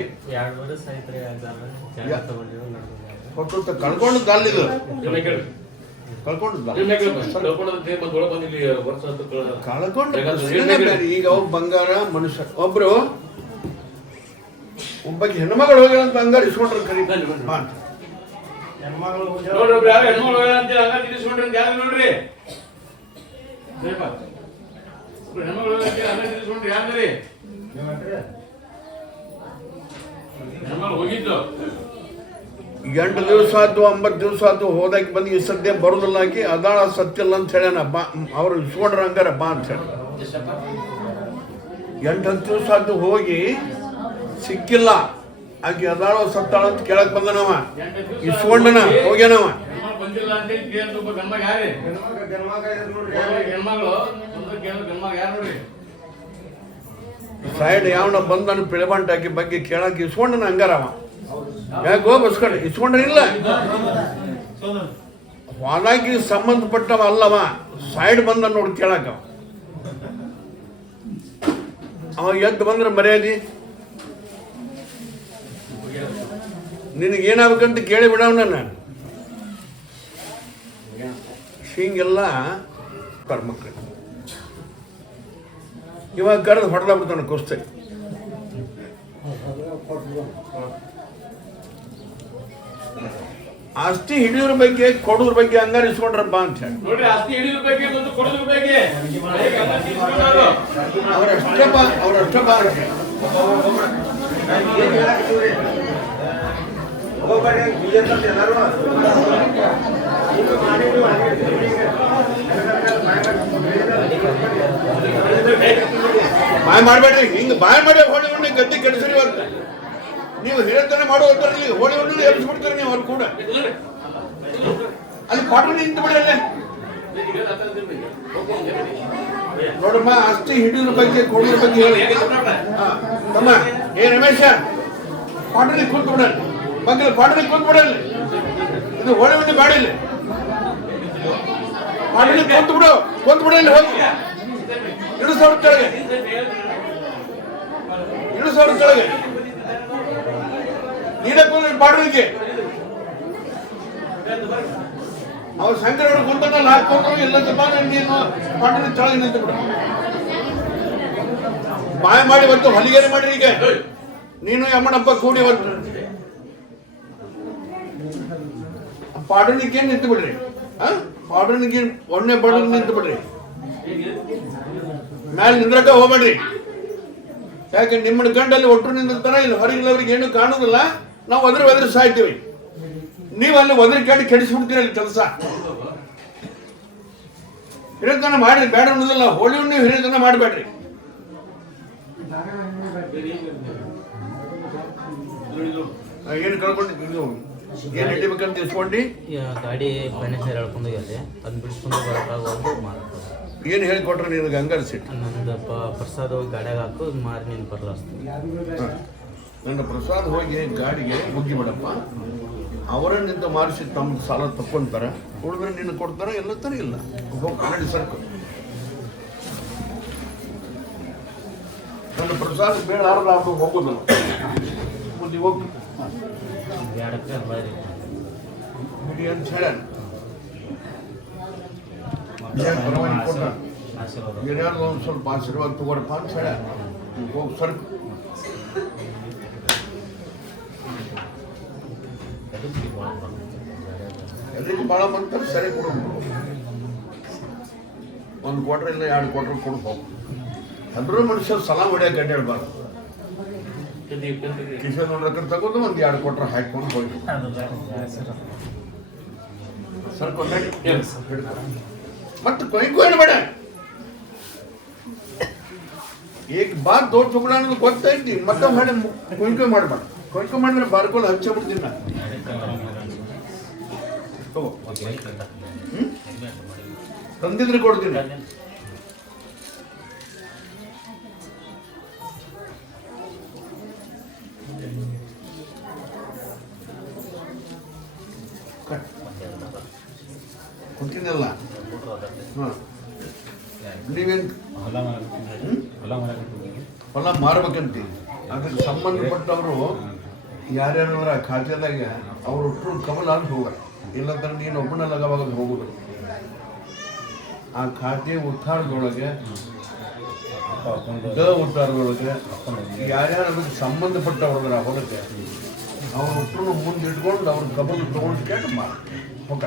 ಕೊಟ್ಟು ಕಳ್ಕೊಂಡದ್ದು ಅಲ್ಲಿದು, ಕಳ್ಕೊಂಡು ಈಗ ಅವ್ರು ಬಂಗಾರ ಮನುಷ್ಯ. ಒಬ್ರು ಒಬ್ಬಕ್ಕೆ ಹೆಣ್ಮಗಳು ಹೋಗ್ಯಾರಂತ ಹಂಗಾರ ಇಸ್ಕೊಂಡ್ರ ಕರಿ ಹೋಗಿದ್ದು 8 ದಿವಸ ಆಯ್ತು 9 ದಿವಸ ಆಯ್ತು ಹೋದಾಕಿ ಬಂದು ಈ ಸದ್ಯ ಬರೋದಿಲ್ಲ ಆಕಿ ಅದಾಳ ಸತ್ತಿಲ್ಲ ಅಂತ ಹೇಳ್ಯಾನ. ಬಾ ಅವ್ರು ಇಸ್ಕೊಂಡ್ರ ಹಂಗಾರ ಬಾ ಅಂತ ಹೇಳಿ 8-10 ದಿವಸ ಆಯ್ತು ಹೋಗಿ ಸಿಕ್ಕಿಲ್ಲ. ಆಕಿ ಅದಾಳ ಸತ್ತಾಳ ಅಂತ ಕೇಳಕ್ ಬಂದನವ, ಇಸ್ಕೊಂಡನ ಹೋಗ್ಯಾನವ. ಸೈಡ್ ಯಾವನ ಬಂದನು ಪಿಳಬಂಟ ಆಕಿ ಬಗ್ಗೆ ಕೇಳಕ್ ಇಸ್ಕೊಂಡನ ಹಂಗಾರವ. ಯಾಕೋ ಬಸ್ಕೊಂಡು ಇಸ್ಕೊಂಡ್ರಿಲ್ಲ, ಹೊಲಾಗಿ ಸಂಬಂಧಪಟ್ಟವ ಅಲ್ಲವ, ಸೈಡ್ ಬಂದ ನೋಡಿ ಕೇಳಕ. ಅವ ಎದ್ದು ಬಂದ್ರೆ ಮರ್ಯಾದಿ. ನಿನಗೇನಾಗ್ಬೇಕಂತ ಕೇಳಿ ಬಿಡವನ ನಾನು. ಹಿಂಗೆಲ್ಲ ಮಕ್ಕಳು ಇವಾಗ ಕರೆದು ಹೊಡೆದ ಬಿಡ್ತಾನೆ ಕುಸ್ತಿ. ಆಸ್ತಿ ಹಿಡಿಯೋರ ಬಗ್ಗೆ ಕೊಡೋದ್ರ ಬಗ್ಗೆ ಹಂಗಾರ ಇಸ್ಕೊಂಡ್ರಪ್ಪ ಅಂತ ಹೇಳಿ ನೋಡ್ರಿ. ಆಸ್ತಿ ಹಿಡಿಯೋದ್ರ ಬಗ್ಗೆ ಮತ್ತು ಕೊಡೋದ್ರ ಬಗ್ಗೆ ಅವ್ರಷ್ಟಪ್ಪ ಬಾಯ್ ಮಾಡ್ಬೇಡ್ರಿ. ಹಿಂಗೆ ಬಾಯ್ ಮಾಡಿ ಹೋಳಿ ಹೊಣ್ಣೆ ಗದ್ದೆ ಕೆಡಿಸ್ರಿ. ಇವತ್ತು ನೀವು ಹಿರೇತನ ಮಾಡೋ ಹೋಗ್ತಾರಲ್ಲಿ ಹೋಳಿ ಹೊಣ್ಣೆ ಎಬ್ಬಿಸ್ಬಿಡ್ತಾರೆ ನೀವು. ಅವ್ರು ಕೂಡ ಅಲ್ಲಿ ಪಾಠ ನಿಂತು ಬಿಡಿ. ಅಲ್ಲೇ ನೋಡಮ್ಮ, ಆಸ್ತಿ ಹಿಡಿಯೋದ್ರ ಬಗ್ಗೆ ಕೊಡೋದ್ರ ಬಗ್ಗೆ ಹೇಳಿ. ತಮ್ಮ ಏ ರಮೇಶ, ಪಾಠದಲ್ಲಿ ಕೂತ್ ಬಿಡಲ್ಲ, ಬಗ್ಗೆ ಪಾಠದಲ್ಲಿ ಕೂತ್ ಬಿಡಲ್ಲ. ಇದು ಹೋಳಿ ಹೊಣ್ಣೆ ಬಾಡಿಲ್ಲ, ಪಾಠದಲ್ಲಿ ಕೂತ್ ಬಿಡಲ್ಲ. ಹೋಗಿ ಇಳಿಸೋರ ಕೆಳಗೆ, ಇಳಿಸೋರ ಕೆಳಗೆ ನೀಡಕ್ಕೆ ಬಾಡ್ರಿಗೆ ಅವ್ರು ಸಂಕ್ರಮಣ ಕುಂತಲ್ಲ ಹಾಕೊಂಡು ಎಲ್ಲ ನೀನು ಪಾಠದ ಕೆಳಗೆ ನಿಂತು ಬಿಡ. ಮಾಯ ಮಾಡಿ ಬಂತು ಹೊಲಿಗೆರೆ ಮಾಡ್ರಿ. ಈಗ ನೀನು ಯಮ್ಮನಪ್ಪ ಕೂಡಿ ಬಂತು ಪಾಡನಿಗೆ ನಿಂತು ಬಿಡ್ರಿ. ಪಾಡನಿಗೆ ಒಣ್ಣೆ ಬಡನಿಗೆ ನಿಂತು ಬಿಡ್ರಿ. ಮ್ಯಾಲೆ ನಿಂದ್ರಕ ಹೋಗ್ಬೇಡ್ರಿ. ಯಾಕೆ ನಿಮ್ಮನ್ನ ಗಂಡಲ್ಲಿ ಒಟ್ಟರು ನಿಂದಿರ್ತಾರ, ಇಲ್ಲಿ ಹೊರಗಿಲ್ಲವ್ರಿಗೆ ಏನು ಕಾಣೋದಿಲ್ಲ. ನಾವು ಒದರಿ ಸಾಯ್ತೀವಿ. ನೀವು ಅಲ್ಲಿ ಒದರಿ ಕೆಟ್ಟಿ ಕೆಡಿಸ್ಬಿಡ್ತೀರಿ ಅಲ್ಲಿ ಕೆಲಸ. ಹಿರಿತನ ಮಾಡಿ ಬೇಡ ಅನ್ನೋದಿಲ್ಲ. ಹೋಳಿ ನೀವು ಹಿರಿತನ ಮಾಡಬೇಡ್ರಿ. ಏನು ಕಳ್ಕೊಂಡು ಏನು ಹಿಡಿಬೇಕಂತ ಇಸ್ಕೊಂಡು ಗಾಡಿ ಫೈನಾನ್ಸ್ ಹೇಳ್ಕೊಂಡು ಹೋಗಿ ಅದನ್ನ ಬಿಡಿಸ್ಕೊಂಡು ಬರೋಕ್ಕಾಗೋದು ಮಾಡ್ತಾರೆ. ಏನು ಹೇಳಿಕೊಟ್ರೆ ನಿನಗೆ ಹಂಗಾರ ಸಿಟ್ಟು? ನಂದು ಪ್ರಸಾದ ಹೋಗಿ ಗಾಡಿಯಾಗ ಹಾಕು ಮಾರಿ ನೀನು ಬರ್ಲಾಸ್ತೀನಿ. ನನ್ನ ಪ್ರಸಾದ್ ಹೋಗಿ ಗಾಡಿಗೆ ಮುಗ್ಗಿ ಬಿಡಪ್ಪ. ಅವರನ್ನಿಂದ ಮಾರಿಸಿ ತಮ್ಮ ಸಾಲ ತಕ್ಕೊಂತಾರೆ, ಉಳಿದ್ರೆ ನಿನ್ನ ಕೊಡ್ತಾರೆ. ಎಲ್ಲ ತರ ಇಲ್ಲ ಹೋಗಿ ಕನ್ನಡಿ ಸರ್ಕು. ನನ್ನ ಪ್ರಸಾದ್ ಬೇಡ ಹೋಗೋದಲ್ಲ, ಮುಂದೆ ಹೋಗಿ ಬೇಡಕ್ಕೆ ಬಾರಿ ಬಿಡಿ ಅಂತ ಹೇಳ. ಪರವಾಗಿ ಕೊಟ್ಟ ಆಶೀರ್ವಾದ. ಹಿರಿಯರ್ದು ಒಂದು ಸ್ವಲ್ಪ ಆಶೀರ್ವಾದ ತಗೋರಪ್ಪ ಅಂತ ಹೇಳ ಹೋಗಿ ಸರ್ಕು ಎಲ್ರಿಗೂ ಭಾಳ ಬಂತಾರೆ ಸರಿ ಕೊಡಬೇಕು. 1 ಕ್ವಾರ್ಟರ್ ಇಲ್ಲ 2 ಕ್ವಾರ್ಟರ್ ಕೊಡ್ಬೇಕು. ಅಂದ್ರೂ ಮನುಷ್ಯ ಸಲಾಮ್ ಹೊಡಿಯೋಕೆ ಅಡ್ಡಾಡ್ಬಾರ್ದು. ಕಿಶನ್ ನೋಡ್ರಕ್ಕ ತಗೋದು 1-2 ಕ್ವಾರ್ಟರ್ ಹಾಕೊಂಡು ಹೋಗಿ ಸರ್ಕೊಂಡು ಮತ್ತೆ ಕೊಯ್ಕೊಂಡು ಬೇಡ. ಈಗ ಬಾತ್ 2 ಟುಕಡ ಅನ್ನೋದು ಗೊತ್ತೈತಿ. ಮತ್ತೆ ಹೇಳಿ ಕೊಯ್ಕೊ ಮಾಡಬಾರ್ದು. ಕೊಯ್ಕೊ ಮಾಡಿದ್ರೆ ಬಾರ್ಕೊಂಡು ಹಚ್ಚಿಬಿಡ್ತೀನಿ ನಾನು. ತಗೋ ತಂದಿದ್ರೆ ಕೊಡ್ತೀನಿ. ಕೊಡ್ತೀನಲ್ಲ. ಹಾಂ ನೀವೇನು ಹೊಲ ಮಾರ್ಬೇಕಂತ ಅದಕ್ಕೆ ಸಂಬಂಧಪಟ್ಟವರು ಯಾರ್ಯಾರು ಖಾತೆದಾಗ ಅವ್ರು ಒಟ್ಟರು ಕಮಲ ಅಂತ ಹೋಗಾರ. ಇಲ್ಲಂದ್ರೆ ನೀನು ಒಬ್ಬನ ಲಗವಾಗ ಹೋಗುದು. ಆ ಖಾತೆ ಉತ್ತಾರದೊಳಗೆ ಉತ್ತಾರದೊಳಗೆ ಯಾರ್ಯಾರು ಅದಕ್ಕೆ ಸಂಬಂಧಪಟ್ಟವ್ರ ಹೊಲಕ್ಕೆ ಅವ್ರ ಒಟ್ಟರು ಮುಂದೆ ಇಟ್ಕೊಂಡು ಅವ್ರ ಕಬಲ್ ತೊಗೊಂಡು ಕೇಳಿ ಮಾರ ಹೋಗ.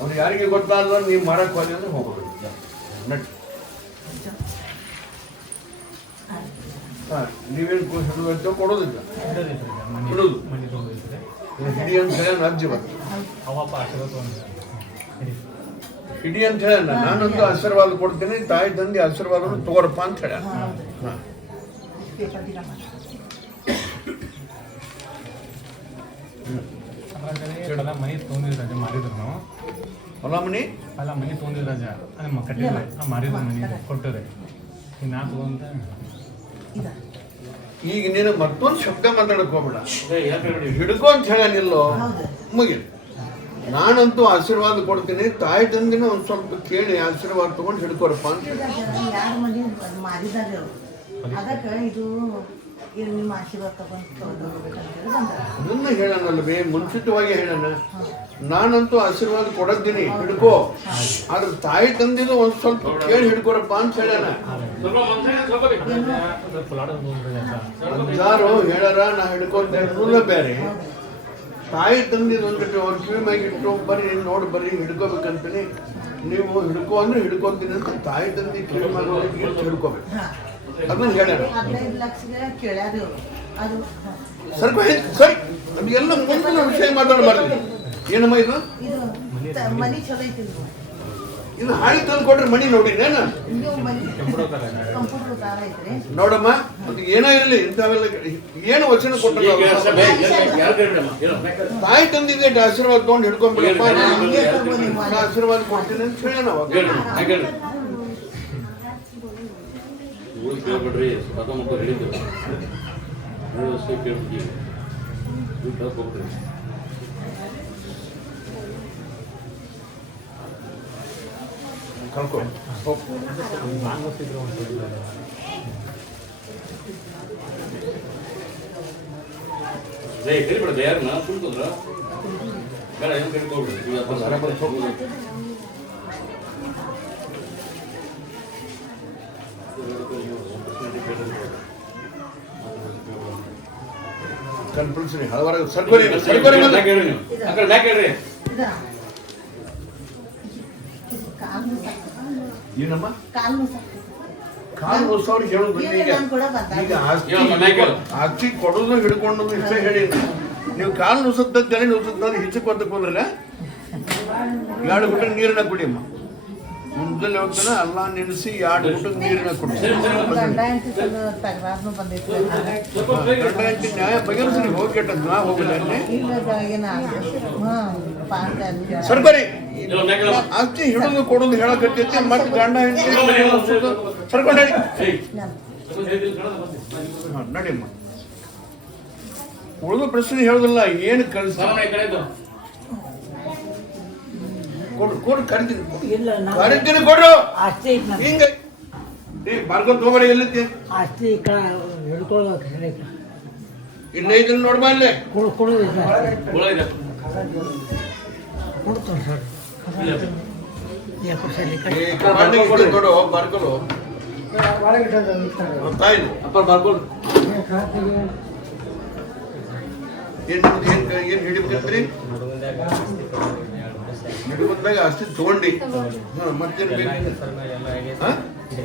ಅವ್ರು ಯಾರಿಗೆ ಗೊತ್ತಾಗಲ್ಲ ನೀವು ಮಾರಕ್ಕೆ ಹೋಗಿ ಅಂದ್ರೆ ಹೋಗೋದು ನಟ್. ಹಾಂ ನೀವೇನು ಹಿಡಿದು ಕೊಡೋದಿಲ್ಲ ಬಿಡೋದು. ಹಿಡಿ ಅಂತ ಹೇಳ ಅಜ್ಜಿ ಬಂತು ಹಿಡಿ ಅಂತ ಹೇಳ. ನಾನಂತೂ ಆಶೀರ್ವಾದ ಕೊಡ್ತೀನಿ. ತಾಯಿ ತಂದೆ ಆಶೀರ್ವಾದ ತಗೋರಪ್ಪ ಅಂತ ಹೇಳ. ಹಾಂ ಮನೆ ತೊಗೊಂಡಿದ್ದು ರಜೆ ಮಾರಿದ್ರು ನಾವು. ಹೊಲ ಮನೆ ಅಲ್ಲ ಮನೆ ತೊಗೊಂಡಿದ್ದು ರಜೆ ಅದು ಕಟ್ಟಿಲ್ಲ ಮಾರಿದ್ರು ಮನೆ ಕೊಟ್ಟರೆ ನಾ ತಗೊಂಡ. ಈಗ ನೀನು ಮತ್ತೊಂದು ಶಬ್ದ ಮಾತಾಡಕ್ ಹೋಗ್ಬೇಡ. ಹಿಡ್ಕೊ ಅಂತ ಹೇಳನಿಲ್ಲೋ ಮುಗಿಲ್. ನಾನಂತೂ ಆಶೀರ್ವಾದ ಕೊಡ್ತೀನಿ. ತಾಯಿ ತಂದಿನ ಒಂದು ಸ್ವಲ್ಪ ಕೇಳಿ ಆಶೀರ್ವಾದ ತಗೊಂಡು ಹಿಡ್ಕೊರಪ್ಪ ಅಂತ ಹೇಳಿ. ಯಾರು ಮನೆ ಮಾರಿದಾರೆ ಅದಕ್ಕೆ ಇದು ನಿಮ್ಮ ಆಶೀರ್ವಾದ ತಗೊಂಡು ಅದನ್ನ ಹೇಳನಲ್ವೇ ಮುಂಚಿತವಾಗಿ ಹೇಳಣ. ನಾನಂತೂ ಆಶೀರ್ವಾದ ಕೊಡದ್ದೀನಿ ಹಿಡ್ಕೋ. ಆದ್ರೆ ತಾಯಿ ತಂದಿದ್ದು ಒಂದು ಸ್ವಲ್ಪ ಕೇಳಿ ಹಿಡ್ಕೊರಪ್ಪ ಅಂತ ಹೇಳಣ. ಅಜ್ಜಾರು ಹೇಳಾರ ನಾ ಹಿಡ್ಕೊಂತ ಹೇಳೋಲ್ಲ ಬೇರೆ. ತಾಯಿ ತಂದಿದ್ದು ಒಂದ್ಸತಿ ಅವ್ರ ಕಿವಿ ಮ್ಯಾಗ ಇಟ್ಟು ಬರ್ರಿ ನೋಡಿ ಬರ್ರಿ ಹಿಡ್ಕೋಬೇಕಂತೀನಿ. ನೀವು ಹಿಡ್ಕೊ ಅಂದ್ರೆ ಹಿಡ್ಕೊಂತೀನಿ ಅಂತ ತಾಯಿ ತಂದಿ ಕಿವಿ ಮ್ಯಾಗ ಹಿಡ್ಕೋಬೇಕು. ಅದನ್ನ ಹೇಳ. 15 ಲಕ್ಷ ಕೇಳ್ಯಾರ ಅದು ಸ್ವಲ್ಪ ಸರಿ. ಅದು ಎಲ್ಲ ಮುಂದಿನ ವಿಷಯ ಮಾತಾಡಬಾರ್ದು. ಏನಮ್ಮ ಇದು ಮನಿ ಚಲೋ ಐತಿ. ಇದು ಹಾಳಿ ತಂದು ಕೊಟ್ರೆ ಮನಿ ನೋಡಿನೇನ ಕಂಪ್ಯೂಟರ್ ದಾರ ಐತ್ರಿ ನೋಡಮ್ಮ. ಅದು ಏನೋ ಇರಲಿ ಇಂಥವೆಲ್ಲ ಏನು ವಚನ ಕೊಟ್ಟ ತಾಯಿ ತಂದಿಗೆ ಆಶೀರ್ವಾದ ತಗೊಂಡು ಹಿಡ್ಕೊಂಡ್ಬಿಡಪ್ಪ. ಆಶೀರ್ವಾದ ಕೊಡ್ತೀನಿ ಅಂತ ಹೇಳ ನಾವು. ಕೇಳ್ಬಿಡ್ರಿ ಮಕ್ಕಳು ಹೇಳಿದ್ರು ಕೇಳ್ಬಿಡ್ತೀವಿ ಹೋಗ್ರಿ. ಕಳ್ಕೊ ಕರಿಬಿಡ ಯಾರನ್ನ ಸುಳ್ಕೊಂಡ್ರ ಬೇಡ ಏನು ಕರಿಕೊಳ್ಬಿಡ್ರಿ. ಕಂಪಲ್ಸರಿ ಹಲವಾರು ಸರ್ಕೋರಿ ಸರ್ಕೋರಿ ಏನಮ್ಮ ಕಾಲು ಹೊಸವ್ರು ಹೇಳೋದು. ಈಗ ಆಸ್ತಿ ಕೊಡೋದು ಹಿಡ್ಕೊಂಡೋದು ಇಷ್ಟ ಹೇಳಿ ನೀವು ಕಾಲು ನುಸುತ್ತ ತಲೆ ನುಸುತ್ತ ಹಿಚ್ಚಕ್ಕೆ ಹೋದ್ರಲ್ಲ 2 ಗುಟ ನೀರನ್ನ ಕುಡಿಯಮ್ಮ. ಮುಂದಲ್ಲಿ ಹೋಗ್ತಾನ ಅಲ್ಲ ನೆನೆಸಿ 2 ಗುಟ ನೀರನ್ನ ಕುಡಿ. ಗಂಡ ಹೆಂಡತಿ ನ್ಯಾಯ ಬಗೆಹರಿಸಿ ಹೋಗ್ಯಟ ನಾ ಹೋಗಿಲ್ಲ. ಸರ್ಕಾರಿ ಆಸ್ತಿ ಹಿಡಿದು ಕೊಡೋದು ಹೇಳಕತ್ತೈತಿ. ಮತ್ತೆ ಗಂಡ ಹೆಂಡತಿ ಸರ್ಕೊಂಡು ಹೇಳಿ ನಡಿಯಮ್ಮ. ಉಳಿದ ಪ್ರಶ್ನೆ ಹೇಳೋದಿಲ್ಲ. ಏನು ಕಳಿಸ ಕೊಡು ಕೊಡು ಕರಿತೀನಿ ಕರಿತೀನಿ ಕೊಡು. ಹಿಂಗ ಬಾರ್ಕೊಂಡ್ ಹೋಗ್ಬೇಡ. ಎಲ್ಲಿದ್ದೆ ಇಲ್ಲೇ ಇದನ್ನ ನೋಡ್ಬಾ. ಅಲ್ಲೇ ನೋಡು ಬರ್ಕೊಲು ತಾಯಿ ಅಪ್ಪ ಬರ್ಬೋದು ಏನು ಹಿಡಿಬೇಕಂತ್ರಿ ಹಿಡಿದಾಗ ಅಷ್ಟು ತಗೊಂಡು ಮತ್ತೇನು ಬೇಕು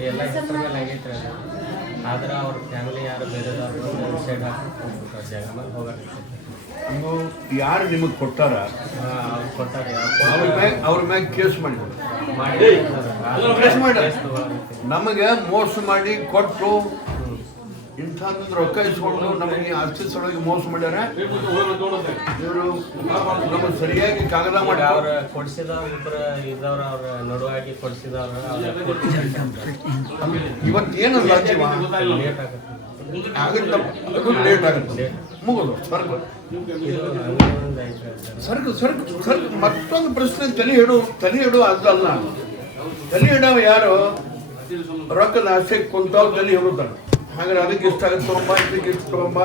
ಎಲ್ಲ ಹೆಸರ ಮೇಲೆ ಆಗೈತ್ರಿ ಅದು ಆದ್ರೆ ಅವ್ರ ಫ್ಯಾಮಿಲಿ ಯಾರು ಬೇರೆದವ್ರು ಸೈಡ್ ಹಾಕಿ ಜಾಗ ಮೇಲೆ ಹೋಗಕ್ಕೆ ಇವು ಯಾರು ನಿಮಗೆ ಕೊಟ್ಟಾರ ಅವ್ರು ಕೊಟ್ಟಾರೆ ಅವ್ರ ಮ್ಯಾಗ ಕೇಸ್ ಮಾಡಿ ಮಾಡಿ ಕೇಸ್ ಮಾಡಿ ನಮಗೆ ಮೋಸ ಮಾಡಿ ಕೊಟ್ಟು ಇಂಥದ್ದು ರೊಕ್ಕ ಇಸ್ಕೊಂಡು ನಮಗೆ ಆಸ್ತಿ ಸಲುವಾಗಿ ಮೋಸ ಮಾಡ್ಯಾರ ಇವರು ನಮಗೆ ಸರಿಯಾಗಿ ಕಾಗದ ಮಾಡಿ ಅವ್ರು ಕೊಡ್ಸಿದವ್ರು ಇಬ್ಬರು ಇದ್ದವ್ರು ಅವ್ರ ನಡುವಾಗಿ ಕೊಡ್ಸಿದವ್ರು ಇವತ್ತೇನು ಲಾಜಿವ ಲೇಟ್ ಆಗುತ್ತೆ ಆಗುತ್ತೆ ಲೇಟ್ ಆಗುತ್ತೆ ಮುಗಿದು ಸರ್ಕು ಸರ್ಕು ಸರ್ಕು ಸರ್ಕು ಮತ್ತೊಂದು ಪ್ರಶ್ನೆ ತಲೆ ಇಡು ಅದಲ್ಲ ತಲೆ ಇಡವ ಯಾರು ರೊಕ್ಕದ ಆಸೆ ಕುಂತಾವ್ ತಲೆ ಹಿಡುತ್ತಾನೆ ಹಾಗಾದ್ರೆ ಅದಕ್ಕೆ ಇಷ್ಟ ಆಗುತ್ತೆ ತೊಗೊಂಬ ಇದಕ್ಕೆ ಇಷ್ಟು ತೊಗೊಂಬ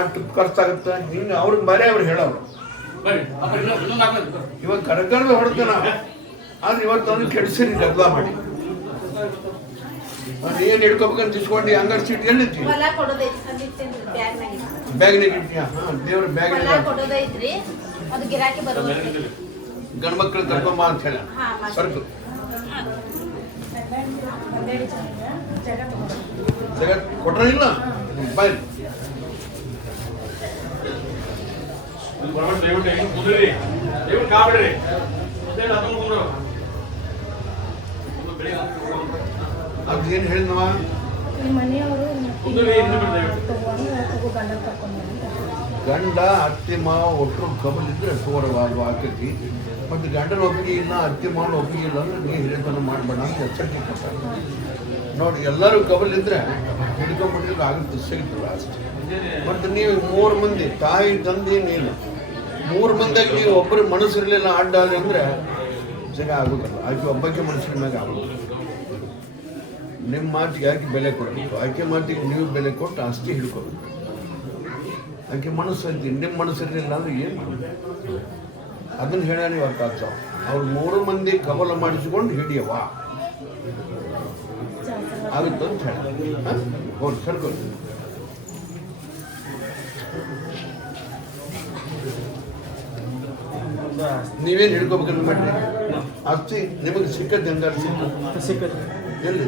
ಅಷ್ಟು ಖರ್ಚಾಗುತ್ತೆ ಹಿಂಗೆ ಅವ್ರಿಗೆ ಬರೇ ಅವ್ರು ಹೇಳೋರು ಇವಾಗ ಕರಕರ್ದ ಹೊಡ್ತಾನ ಆದ್ರೆ ಇವತ್ತು ಅದನ್ನು ಕೆಡಿಸಿರಿ ಗದ್ದಲ ಮಾಡಿ ಏನು ಹಿಡ್ಕೋಬೇಕಂತ ಇಸ್ಕೊಂಡು ಅಂಗಡಿ ಸೀಟ್ ಎಲ್ಲಿತ್ತಿ ಬ್ಯಾಗ್ನಾಗ ಇಟ್ಟಿ ದೇವ್ರ ಬ್ಯಾಗ್ ಗಂಡು ಮಕ್ಕಳು ಕರ್ಕೊಂಬ ಅಂತ ಹೇಳ ಸರ್ಕು ಜಗತ್ ಕೊಟ್ರಿಲ್ಲ ಬಾಯ್ ಅದೇನು ಹೇಳಿದ್ನವ ಗಂಡ ಅತ್ತೆ ಮಾವ ಒಟ್ಟರು ಕಬಲಿದ್ರೆ ಸೋರವಾದ ಆಕತಿ ಮತ್ತು ಗಂಡನ ಒಪ್ಪಿಗೆ ಇಲ್ಲ ಅತ್ತೆ ಮಾವನ ಒಪ್ಪಿಗೆ ಇಲ್ಲ ಅಂದ್ರೆ ನೀ ಹಿರಿತನ ಮಾಡಬೇಡ ಅಂತ ಎಚ್ಚರಿಕೆ ಕೊಡ್ತಾರೆ ನೋಡಿ ಎಲ್ಲರೂ ಕಬಲಿದ್ರೆ ಹಿಡ್ಕೊಂಡ್ಬಿಟ್ಟಿದ್ರೆ ಆಗುತ್ತೆ ಸಿಗ್ತದೆ ಅಷ್ಟೇ ಮತ್ತು ನೀವು 3 ಮಂದಿ ತಾಯಿ ತಂದೆ ನೀನು 3 ಮಂದಿಯಾಗಿ ನೀವು ಒಬ್ಬರು ಮನಸ್ಸಿರಲಿಲ್ಲ ಅಡ್ಡಾದ್ರೆ ಅಂದರೆ ಜಗ ಆಗೋದಿಲ್ಲ ಆಕೆ ಒಬ್ಬಕ್ಕೆ ಮನಸ್ಸಿನ ಮ್ಯಾಗ ಆಗೋದು ನಿಮ್ಮ ಮಾತಿಗೆ ಆಕೆ ಬೆಲೆ ಕೊಡಬೇಕು ಆಕೆ ಮಾತಿಗೆ ನೀವು ಬೆಲೆ ಕೊಟ್ಟು ಅಷ್ಟೇ ಹಿಡ್ಕೋಬೇಕು ಆಕೆ ಮನಸ್ಸು ಅಂತೀವಿ ನಿಮ್ಮ ಮನಸ್ಸಿರಲಿಲ್ಲ ಅಂದ್ರೆ ಏನು ಮಾಡಬೇಕು ಅದನ್ನು ಹೇಳ್ಯಾನ ಇವತ್ತು ಆಗ್ತಾವ ಅವ್ರು 3 ಮಂದಿ ಕಬಲ ಮಾಡಿಸಿಕೊಂಡು ಹಿಡಿಯವ ಆಗುತ್ತೆ ಅಂತ ಹೇಳಿ ಹೋಗಿ ಸರ್ಕೊಂಡು ನೀವೇನು ಹಿಡ್ಕೋಬೇಕಂತ ಮಾಡಿ ಆಸ್ತಿ ನಿಮಗೆ ಸಿಕ್ಕತ್ತೆ ಹೆಂಗಾರು ಸಿಕ್ಕತ್ತೆ ಎಲ್ಲಿ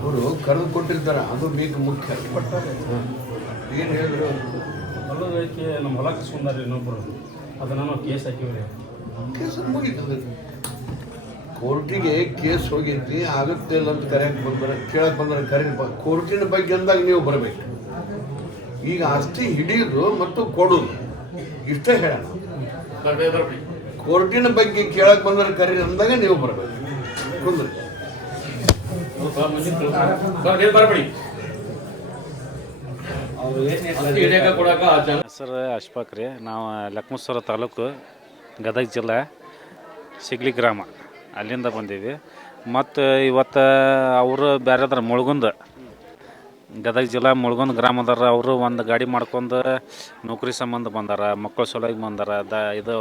ಅವರು ಕರೆದು ಕೊಟ್ಟಿರ್ತಾರ ಅದು ಬೇಕು ಮುಖ್ಯ ಏನು ಹೇಳಿದ್ರು ಹೊಲದ ನಮ್ಮ ಹೊಲ ಕಸ್ಕೊಂಡಾರ ಇನ್ನೊಬ್ಬರು ಅದನ್ನ ನಾವು ಕೇಸ್ ಹಾಕಿವ್ರಿ ಕೇಸ್ ಮುಗೀತದೆ ಕೋರ್ಟಿಗೆ ಕೇಸ್ ಹೋಗೈತಿ ಆಗುತ್ತೆ ಇಲ್ಲ ಅಂತ ಕರೆಯಕ್ಕೆ ಬಂದ್ರೆ ಕೇಳಕ್ಕೆ ಬಂದ್ರೆ ಕರೀಪ ಕೋರ್ಟಿನ ಬಗ್ಗೆ ಅಂದಾಗ ನೀವು ಬರಬೇಕು ಈಗ ಆಸ್ತಿ ಹಿಡಿಯೋದು ಮತ್ತು ಕೊಡೋದು ಇಷ್ಟೇ ಹೇಳೋಣ ಕೋರ್ಟಿನ ಬಗ್ಗೆ ಕೇಳಕ್ಕೆ ಬಂದ್ರೆ ಕರೀ ಅಂದಾಗ ನೀವು ಬರಬೇಕು ಕುಂದ್ರಿ ಸರ್ ಅಶ್ಫಾಕ್ ರೀ ನಾವು ಲಕ್ಷ್ಮೇಶ್ವರ ತಾಲೂಕು ಗದಗ ಜಿಲ್ಲೆ ಸಿಗ್ಲಿ ಗ್ರಾಮ ಅಲ್ಲಿಂದ ಬಂದೀವಿ ಮತ್ತು ಇವತ್ತು ಅವರು ಬೇರೆದ್ರ ಮುಳ್ಗುಂದ ಗದಗ ಜಿಲ್ಲಾ ಮುಳ್ಗುಂದ ಗ್ರಾಮದಾರ ಅವರು ಒಂದು ಗಾಡಿ ಮಾಡ್ಕೊಂಡು ನೌಕರಿ ಸಂಬಂಧ ಬಂದಾರ ಮಕ್ಕಳ ಸಲುವಾಗಿ ಬಂದಾರ ಇದು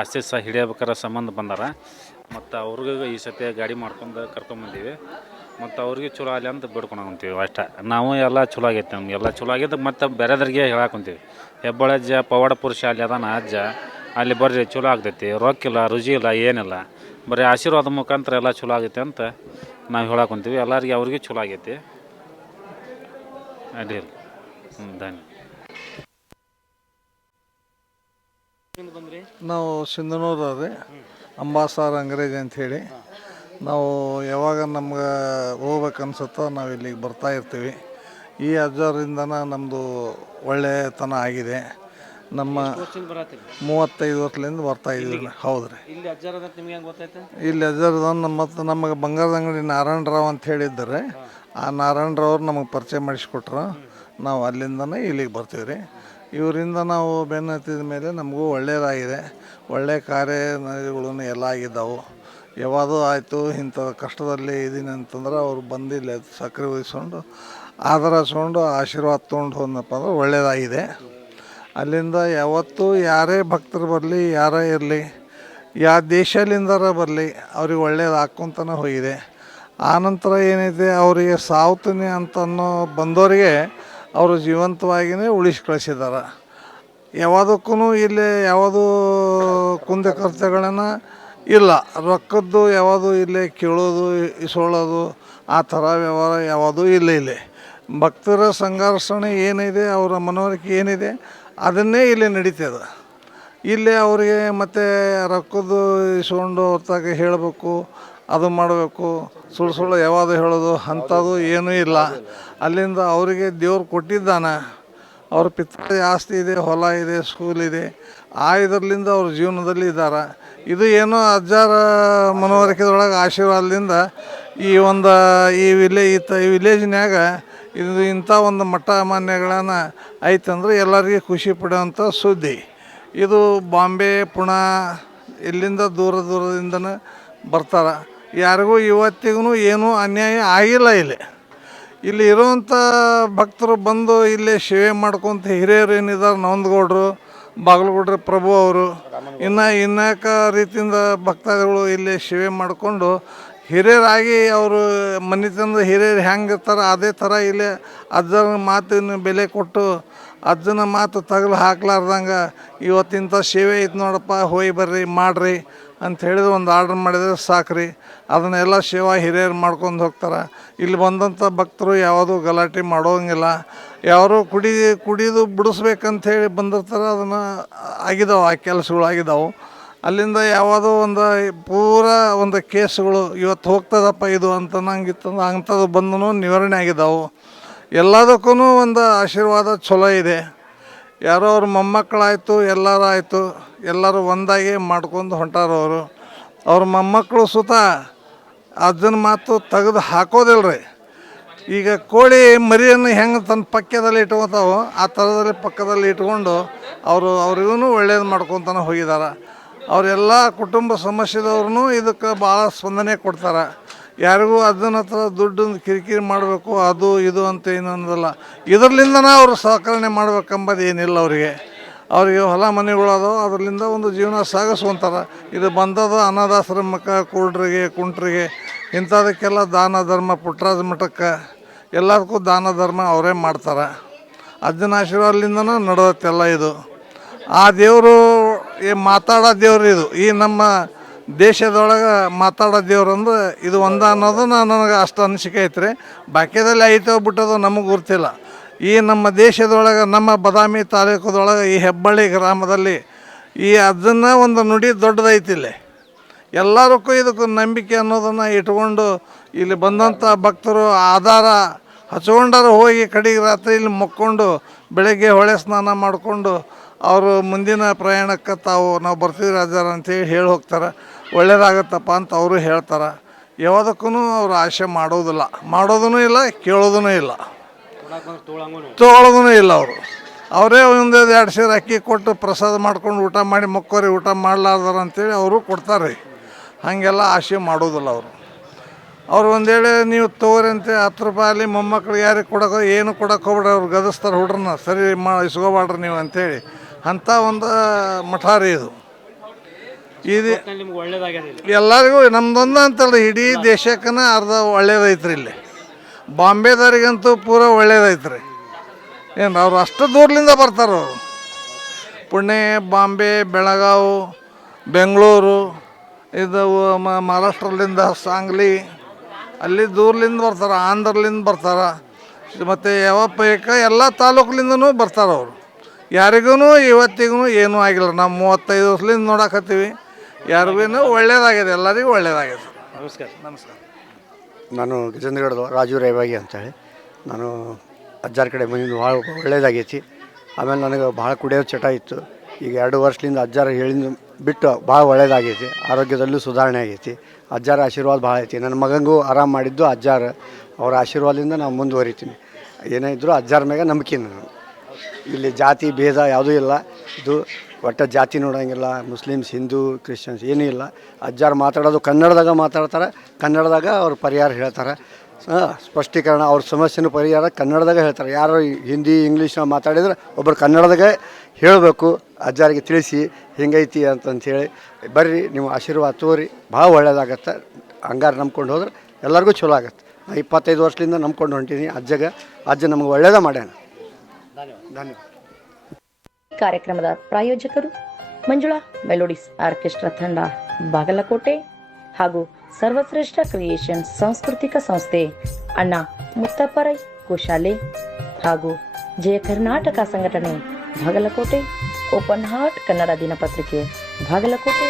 ಆಸ್ತಿ ಸಹ ಹಿಡಿಯಬೇಕಾರೆ ಸಂಬಂಧ ಬಂದಾರ ಮತ್ತು ಅವ್ರಿಗೆ ಈ ಸತಿ ಗಾಡಿ ಮಾಡ್ಕೊಂಡು ಕರ್ಕೊಂಬಂದೀವಿ ಮತ್ತು ಅವ್ರಿಗೆ ಚಲೋ ಆಗಲಿ ಅಂತ ಬಿಡ್ಕೊಂಡು ಅಷ್ಟೇ ನಾವು ಎಲ್ಲ ಚಲೋ ಆಗೈತೆ ನಮಗೆಲ್ಲ ಚಲೋ ಆಗಿದ್ದು ಮತ್ತು ಬೇರೆದ್ರಿಗೆ ಹೇಳಾಕೊಂತೀವಿ ಹೆಬ್ಬಾಳ ಅಜ್ಜ ಪವಾಡಪುರ ಶಾಲೆ ಅದಾನ ಅಜ್ಜ ಅಲ್ಲಿ ಬರ್ರಿ ಚಲೋ ಆಗ್ತೈತಿ ರೊಕ್ಕಿಲ್ಲ ರುಚಿ ಇಲ್ಲ ಏನಿಲ್ಲ ಬರೀ ಆಶೀರ್ವಾದ ಮುಖಾಂತರ ಎಲ್ಲ ಚಲೋ ಆಗೈತೆ ಅಂತ ನಾವು ಹೇಳಾಕೊಂತೀವಿ ಎಲ್ಲರಿಗೆ ಅವ್ರಿಗೆ ಚಲೋ ಆಗೈತಿ ಅಡ್ಡಿಲ್ಲ ಧನ್ಯ ನಾವು ಸಿಂಧನೂರವ್ರಿ ಅಂಬಾಸಾರ್ ಅಂಗ್ರೇಜ್ ಅಂಥೇಳಿ ನಾವು ಯಾವಾಗ ನಮ್ಗೆ ಹೋಗ್ಬೇಕು ಅನ್ಸುತ್ತೋ ನಾವು ಇಲ್ಲಿಗೆ ಬರ್ತಾ ಇರ್ತೀವಿ ಈ ಅಜ್ಜರಿಂದ ನಮ್ಮದು ಒಳ್ಳೆಯತನ ಆಗಿದೆ ನಮ್ಮ 35 ವರ್ಷದಿಂದ ಬರ್ತಾ ಇದ್ದೀವಿ ಹೌದು ರೀ ಇಲ್ಲಿ ಅಜ್ಜರದ ಮತ್ತು ನಮಗೆ ಬಂಗಾರದ ಅಂಗಡಿ ನಾರಾಯಣರಾವ್ ಅಂತ ಹೇಳಿದ್ದಾರೆ ಆ ನಾರಾಯಣರಾವ್ರು ನಮಗೆ ಪರಿಚಯ ಮಾಡಿಸ್ಕೊಟ್ರು ನಾವು ಅಲ್ಲಿಂದನೇ ಇಲ್ಲಿಗೆ ಬರ್ತೀವಿ ರೀ ಇವರಿಂದ ನಾವು ಬೆನ್ನು ಹತ್ತಿದ ಮೇಲೆ ನಮಗೂ ಒಳ್ಳೆಯದಾಗಿದೆ ಒಳ್ಳೆಯ ಕಾರ್ಯಗಳು ಎಲ್ಲ ಆಗಿದ್ದಾವೆ ಯಾವುದು ಆಯಿತು ಇಂಥ ಕಷ್ಟದಲ್ಲಿ ಇದ್ದೀನಿ ಅಂತಂದ್ರೆ ಅವ್ರು ಬಂದಿಲ್ಲ ಸಕ್ಕರೆ ವಹಿಸ್ಕೊಂಡು ಆಧಾರ ಹಚ್ಕೊಂಡು ಆಶೀರ್ವಾದ ತೊಗೊಂಡು ಹೋದನಪ್ಪ ಅಂದ್ರೆ ಒಳ್ಳೆಯದಾಗಿದೆ ಅಲ್ಲಿಂದ ಯಾವತ್ತೂ ಯಾರೇ ಭಕ್ತರು ಬರಲಿ ಯಾರೇ ಇರಲಿ ಯಾವ ದೇಶಲಿಂದರ ಬರಲಿ ಅವ್ರಿಗೆ ಒಳ್ಳೇದು ಹಾಕ್ಕೊಂತನೇ ಹೋಗಿದೆ. ಆನಂತರ ಏನಿದೆ ಅವರಿಗೆ ಸಾವ್ತೀನಿ ಅಂತನೋ ಬಂದವರಿಗೆ ಅವರು ಜೀವಂತವಾಗಿಯೇ ಉಳಿಸಿ ಕಳಿಸಿದ್ದಾರೆ. ಯಾವುದಕ್ಕೂ ಇಲ್ಲಿ ಯಾವುದೂ ಕುಂದುಕೊರತೆಗಳನ್ನು ಇಲ್ಲ. ರೊಕ್ಕದ್ದು ಯಾವುದು ಇಲ್ಲಿ ಕೇಳೋದು ಇಸ್ಕೊಳ್ಳೋದು ಆ ಥರ ವ್ಯವಹಾರ ಯಾವುದೂ ಇಲ್ಲ. ಇಲ್ಲಿ ಭಕ್ತರ ಸಂಘರ್ಷಣೆ ಏನಿದೆ, ಅವರ ಮನವರಿಕೆ ಏನಿದೆ ಅದನ್ನೇ ಇಲ್ಲಿ ನಡೀತದೆ. ಇಲ್ಲಿ ಅವರಿಗೆ ಮತ್ತು ರೊಕ್ಕದ್ದು ಇಸ್ಕೊಂಡು ಹೊತ್ತಾಗ ಹೇಳಬೇಕು, ಅದು ಮಾಡಬೇಕು, ಸುಳ್ಳು ಯಾವುದು ಹೇಳೋದು ಅಂಥದ್ದು ಏನೂ ಇಲ್ಲ. ಅಲ್ಲಿಂದ ಅವರಿಗೆ ದೇವ್ರು ಕೊಟ್ಟಿದ್ದಾನೆ. ಅವ್ರ ಪಿತ್ರ ಆಸ್ತಿ ಇದೆ, ಹೊಲ ಇದೆ, ಸ್ಕೂಲ್ ಇದೆ. ಇದರಲ್ಲಿಂದ ಅವ್ರ ಜೀವನದಲ್ಲಿ ಇದ್ದಾರೆ. ಇದು ಏನೋ ಅಜ್ಜಾರ ಮನವರಿಕೆದೊಳಗೆ ಆಶೀರ್ವಾದದಿಂದ ಈ ವಿಲೇಜ್ನ್ಯಾಗ ಇದು ಇಂಥ ಒಂದು ಮಠ ಮಾನ್ಯಗಳನ್ನು ಐತಂದ್ರೆ ಎಲ್ಲರಿಗೂ ಖುಷಿ ಪಡುವಂಥ ಸುದ್ದಿ. ಇದು ಬಾಂಬೆ, ಪುಣೆ ಇಲ್ಲಿಂದ ದೂರದಿಂದನೇ ಬರ್ತಾರೆ. ಯಾರಿಗೂ ಇವತ್ತಿಗೂ ಏನೂ ಅನ್ಯಾಯ ಆಗಿಲ್ಲ. ಇಲ್ಲಿ ಇರುವಂಥ ಭಕ್ತರು ಬಂದು ಇಲ್ಲಿ ಸೇವೆ ಮಾಡ್ಕೊತ ಹಿರಿಯರು ಏನಿದ್ದಾರೆ, ನವಂದಗೌಡರು, ಬಾಗಲಗೌಡ್ರ ಪ್ರಭು ಅವರು, ಇನ್ನೇಕ ರೀತಿಯಿಂದ ಭಕ್ತಾದಿಗಳು ಇಲ್ಲಿ ಸೇವೆ ಮಾಡಿಕೊಂಡು ಹಿರಿಯರಾಗಿ ಅವರು ಮನೆತನದ ಹಿರಿಯರು ಹೆಂಗೆ ಇರ್ತಾರೆ ಅದೇ ಥರ ಇಲ್ಲಿ ಅಜ್ಜನ ಮಾತಿನ ಬೆಲೆ ಕೊಟ್ಟು ಅಜ್ಜನ ಮಾತು ತಗಲು ಹಾಕ್ಲಾರ್ದಂಗೆ ಇವತ್ತಿಂಥ ಸೇವೆ ಐತೆ ನೋಡಪ್ಪ, ಹೋಗಿ ಬರ್ರಿ ಮಾಡಿರಿ ಅಂತ ಹೇಳಿದ್ರೆ ಒಂದು ಆರ್ಡ್ರ್ ಮಾಡಿದರೆ ಸಾಕ್ರಿ. ಅದನ್ನೆಲ್ಲ ಸೇವಾ ಹಿರಿಯರು ಮಾಡ್ಕೊಂಡು ಹೋಗ್ತಾರೆ. ಇಲ್ಲಿ ಬಂದಂಥ ಭಕ್ತರು ಯಾವುದೂ ಗಲಾಟೆ ಮಾಡೋಂಗಿಲ್ಲ. ಯಾರು ಕುಡಿದು ಬಿಡಿಸ್ಬೇಕಂಥೇಳಿ ಬಂದಿರ್ತಾರೆ, ಅದನ್ನು ಆಗಿದ್ದಾವೆ, ಆ ಕೆಲಸಗಳು ಆಗಿದ್ದಾವೆ. ಅಲ್ಲಿಂದ ಯಾವುದೋ ಒಂದು ಒಂದು ಕೇಸ್ಗಳು ಇವತ್ತು ಹೋಗ್ತದಪ್ಪ ಇದು ಅಂತ ನಂಗಿತ್ತಂದ್ರೆ ಅಂಥದ್ದು ಬಂದು ನಿವಾರಣೆ ಆಗಿದ್ದಾವೆ. ಎಲ್ಲದಕ್ಕೂ ಒಂದು ಆಶೀರ್ವಾದ ಚಲೋ ಇದೆ. ಯಾರೋ ಅವ್ರ ಮೊಮ್ಮಕ್ಕಳಾಯಿತು, ಎಲ್ಲರೂ ಆಯಿತು, ಎಲ್ಲರೂ ಒಂದಾಗಿ ಮಾಡ್ಕೊಂಡು ಹೊಂಟಾರವರು. ಅವ್ರ ಮೊಮ್ಮಕ್ಕಳು ಸುತ ಅಜ್ಜನ ಮಾತು ತೆಗೆದು ಹಾಕೋದಿಲ್ರಿ. ಈಗ ಕೋಳಿ ಮರಿಯನ್ನು ಹೆಂಗೆ ತನ್ನ ಪಕ್ಕದಲ್ಲಿ ಇಟ್ಕೊತಾವೋ ಆ ಥರದಲ್ಲಿ ಪಕ್ಕದಲ್ಲಿ ಇಟ್ಕೊಂಡು ಅವ್ರಿಗೂ ಒಳ್ಳೇದು ಮಾಡ್ಕೊತಾನೆ ಹೋಗಿದ್ದಾರೆ. ಅವರೆಲ್ಲ ಕುಟುಂಬ ಸಮಸ್ಯೆದವ್ರೂ ಇದಕ್ಕೆ ಭಾಳ ಸ್ಪಂದನೆ ಕೊಡ್ತಾರೆ. ಯಾರಿಗೂ ಅಜ್ಜನ ಹತ್ರ ದುಡ್ಡು ಕಿರಿಕಿರಿ ಮಾಡಬೇಕು ಅದು ಇದು ಅಂತ ಏನನ್ನೋದಲ್ಲ. ಇದರಲ್ಲಿಂದನೇ ಅವರು ಸಹಕರಣೆ ಮಾಡ್ಬೇಕಂಬುದು ಏನಿಲ್ಲ. ಅವರಿಗೆ ಹೊಲ ಮನೆಗಳದಾವ, ಅದರಿಂದ ಒಂದು ಜೀವನ ಸಾಗಿಸ್ಕೊಂತಾರೆ. ಇದು ಬಂದದ ಅನಾಥಾಶ್ರಮಕ್ಕೆ, ಕುಂಟ್ರಿಗೆ ಇಂಥದಕ್ಕೆಲ್ಲ ದಾನ ಧರ್ಮ, ಪುಟ್ಟರಾಜ ಮಠಕ್ಕೆ ಎಲ್ಲದಕ್ಕೂ ದಾನ ಧರ್ಮ ಅವರೇ ಮಾಡ್ತಾರೆ. ಅಜ್ಜನ ಆಶೀರ್ವಾದದಿಂದನೇ ನಡೆದತ್ತೆಲ್ಲ ಇದು. ಆ ದೇವರು ಮಾತಾಡೋ ದೇವ್ರು ಇದು. ಈ ನಮ್ಮ ದೇಶದೊಳಗೆ ಮಾತಾಡೋ ದೇವ್ರು ಅಂದ್ರೆ ಇದು ಒಂದ ಅನ್ನೋದು ನನಗೆ ಅಷ್ಟು ಅನಿಸಿಕೆ ಐತ್ರಿ. ಬಾಕಿದಲ್ಲಿ ಐತೋ ಬಿಟ್ಟೋದು ನಮಗೆ ಗೊತ್ತಿಲ್ಲ. ಈ ನಮ್ಮ ದೇಶದೊಳಗೆ, ನಮ್ಮ ಬದಾಮಿ ತಾಲೂಕದೊಳಗೆ, ಈ ಹೆಬ್ಬಳ್ಳಿ ಗ್ರಾಮದಲ್ಲಿ ಈ ಅಜ್ಜನ ಒಂದು ನುಡಿ ದೊಡ್ಡದೈತಿ. ಇಲ್ಲಿ ಎಲ್ಲದಕ್ಕೂ ಇದಕ್ಕೂ ನಂಬಿಕೆ ಅನ್ನೋದನ್ನು ಇಟ್ಕೊಂಡು ಇಲ್ಲಿ ಬಂದಂಥ ಭಕ್ತರು ಆಧಾರ ಹಚ್ಕೊಂಡಾರು ಹೋಗಿ ಕಡೆಗೆ ರಾತ್ರಿ ಇಲ್ಲಿ ಮುಕ್ಕೊಂಡು ಬೆಳಗ್ಗೆ ಹೊಳೆ ಸ್ನಾನ ಮಾಡಿಕೊಂಡು ಅವರು ಮುಂದಿನ ಪ್ರಯಾಣಕ್ಕೆ ನಾವು ಬರ್ತೀವಿ ರಾಜಾರ ಅಂತೇಳಿ ಹೇಳಿ ಹೋಗ್ತಾರೆ. ಒಳ್ಳೇದಾಗತ್ತಪ್ಪ ಅಂತ ಅವರು ಹೇಳ್ತಾರೆ. ಯಾವುದಕ್ಕೂ ಅವ್ರು ಆಸೆ ಮಾಡೋದೂ ಇಲ್ಲ, ಕೇಳೋದೂ ಇಲ್ಲ, ತೊಗೊಳೋದೂ ಇಲ್ಲ. ಅವರೇ ಒಂದು 2 ಸೇರು ಅಕ್ಕಿ ಕೊಟ್ಟು ಪ್ರಸಾದ ಮಾಡ್ಕೊಂಡು ಊಟ ಮಾಡಿ ಮಕ್ಕೋರಿ ಊಟ ಮಾಡಲಾರ್ದಾರ ಅಂತೇಳಿ ಅವರು ಕೊಡ್ತಾರೆ. ಹಾಗೆಲ್ಲ ಆಸೆ ಮಾಡೋದಿಲ್ಲ ಅವರು ಒಂದು ವೇಳೆ ನೀವು ತೊಗೋರಿ ಅಂತ 10 ರೂಪಾಯಿ ಮೊಮ್ಮಕ್ಳಿಗೆ ಯಾರಿಗೆ ಏನು ಕೊಡೋಕೆ ಹೋಗ್ಬೇಡ್ರಿ, ಅವ್ರು ಗದಸ್ತಾರೆ ಹುಡ್ರನ್ನ, ಸರಿ ಇಸ್ಕೋಬಾಡ್ರಿ ನೀವು ಅಂಥೇಳಿ. ಅಂಥ ಒಂದು ಮಠ ರೀ ಇದು. ಎಲ್ಲರಿಗೂ ನಮ್ದೊಂದು ಅಂತಲ್ಲ, ಇಡೀ ದೇಶಕ್ಕನ ಅರ್ಧ ಒಳ್ಳೇದೈತ್ರಿ. ಇಲ್ಲಿ ಬಾಂಬೆದವ್ರಿಗಂತೂ ಪೂರ ಒಳ್ಳೇದೈತ್ರಿ. ಏನು ಅವ್ರು ಅಷ್ಟು ದೂರದಿಂದ ಬರ್ತಾರೆ. ಪುಣೆ, ಬಾಂಬೆ, ಬೆಳಗಾವಿ, ಬೆಂಗಳೂರು, ಇದು ಮಹಾರಾಷ್ಟ್ರದಿಂದ ಸಾಂಗ್ಲಿ, ಅಲ್ಲಿ ದೂರಲಿಂದ ಬರ್ತಾರೆ. ಆಂಧ್ರಲಿಂದ ಬರ್ತಾರೆ. ಮತ್ತು ಎಲ್ಲ ತಾಲೂಕುಲಿಂದನೂ ಬರ್ತಾರೆ ಅವರು. ಯಾರಿಗೂ ಇವತ್ತಿಗೂ ಏನೂ ಆಗಿಲ್ಲ. ನಾವು 35 ವರ್ಷದಿಂದ ನೋಡಕತ್ತೀವಿ. ಯಾರಿಗೂ ಒಳ್ಳೇದಾಗಿದೆ, ಎಲ್ಲರಿಗೂ ಒಳ್ಳೇದಾಗಿದೆ. ನಮಸ್ಕಾರ. ನಾನು ಗಜೇಂದ್ರಗಢದ ರಾಜು ರೇವಾಗಿ ಅಂತೇಳಿ. ನಾನು ಅಜ್ಜಾರ ಕಡೆ ಬಂದಿದ್ದು ಭಾಳ ಒಳ್ಳೇದಾಗೈತಿ. ಆಮೇಲೆ ನನಗೆ ಭಾಳ ಕುಡಿಯೋ ಚಟ ಇತ್ತು. ಈಗ 2 ವರ್ಷದಿಂದ ಅಜ್ಜಾರ ಹೇಳಿದ ಬಿಟ್ಟು ಭಾಳ ಒಳ್ಳೇದಾಗೈತಿ. ಆರೋಗ್ಯದಲ್ಲೂ ಸುಧಾರಣೆ ಆಗೈತಿ. ಅಜ್ಜಾರ ಆಶೀರ್ವಾದ ಭಾಳ ಐತಿ. ನನ್ನ ಮಗನಿಗೂ ಆರಾಮ ಮಾಡಿದ್ದು ಅಜ್ಜಾರ. ಅವರ ಆಶೀರ್ವಾದದಿಂದ ನಾನು ಮುಂದುವರಿತೀನಿ. ಏನೇ ಇದ್ದರೂ ಅಜ್ಜಾರ ಮ್ಯಾಗ ನಂಬಿಕೆ ನಾನು. ಇಲ್ಲಿ ಜಾತಿ ಭೇದ ಯಾವುದೂ ಇಲ್ಲ. ಇದು ಒಟ್ಟು ಜಾತಿ ನೋಡೋಂಗಿಲ್ಲ. ಮುಸ್ಲಿಮ್ಸ್, ಹಿಂದೂ, ಕ್ರಿಶ್ಚಿಯನ್ಸ್ ಏನೂ ಇಲ್ಲ. ಅಜ್ಜಾರು ಮಾತಾಡೋದು ಕನ್ನಡದಾಗ ಮಾತಾಡ್ತಾರೆ. ಕನ್ನಡದಾಗ ಅವ್ರು ಪರಿಹಾರ ಹೇಳ್ತಾರೆ. ಸ್ಪಷ್ಟೀಕರಣ ಅವ್ರ ಸಮಸ್ಯೆನೂ ಪರಿಹಾರ ಕನ್ನಡದಾಗ ಹೇಳ್ತಾರೆ. ಯಾರು ಹಿಂದಿ ಇಂಗ್ಲೀಷ್ನ ಮಾತಾಡಿದ್ರೆ ಒಬ್ಬರು ಕನ್ನಡದಾಗ ಹೇಳಬೇಕು, ಅಜ್ಜಾರಿಗೆ ತಿಳಿಸಿ ಹಿಂಗೈತಿ ಅಂತಂಥೇಳಿ ಬರ್ರಿ, ನೀವು ಆಶೀರ್ವಾದ ತೋರಿ, ಭಾಳ ಒಳ್ಳೇದಾಗತ್ತೆ. ಹಂಗಾರೆ ನಂಬ್ಕೊಂಡು ಹೋದ್ರೆ ಎಲ್ಲರಿಗೂ ಚಲೋ ಆಗತ್ತೆ. ನಾ 25 ವರ್ಷದಿಂದ ನಂಬ್ಕೊಂಡು ಹೊಂಟೀನಿ ಅಜ್ಜ ನಮ್ಗೆ ಒಳ್ಳೇದ ಮಾಡ್ಯಾನ. ಧನ್ಯವಾದ. ಕಾರ್ಯಕ್ರಮದ ಪ್ರಾಯೋಜಕರು ಮಂಜುಳಾ ಮೆಲೋಡಿಸ್ ಆರ್ಕೆಸ್ಟ್ರಾ ತಂಡ ಬಾಗಲಕೋಟೆ ಹಾಗೂ ಸರ್ವಶ್ರೇಷ್ಠ ಕ್ರಿಯೇಷನ್ಸ್ ಸಾಂಸ್ಕೃತಿಕ ಸಂಸ್ಥೆ ಅಣ್ಣ ಮುತ್ತಪ್ಪರೈ ಗೋಶಾಲೆ ಹಾಗೂ ಜಯ ಕರ್ನಾಟಕ ಸಂಘಟನೆ ಬಾಗಲಕೋಟೆ, ಓಪನ್ ಹಾರ್ಟ್ ಕನ್ನಡ ದಿನಪತ್ರಿಕೆ ಬಾಗಲಕೋಟೆ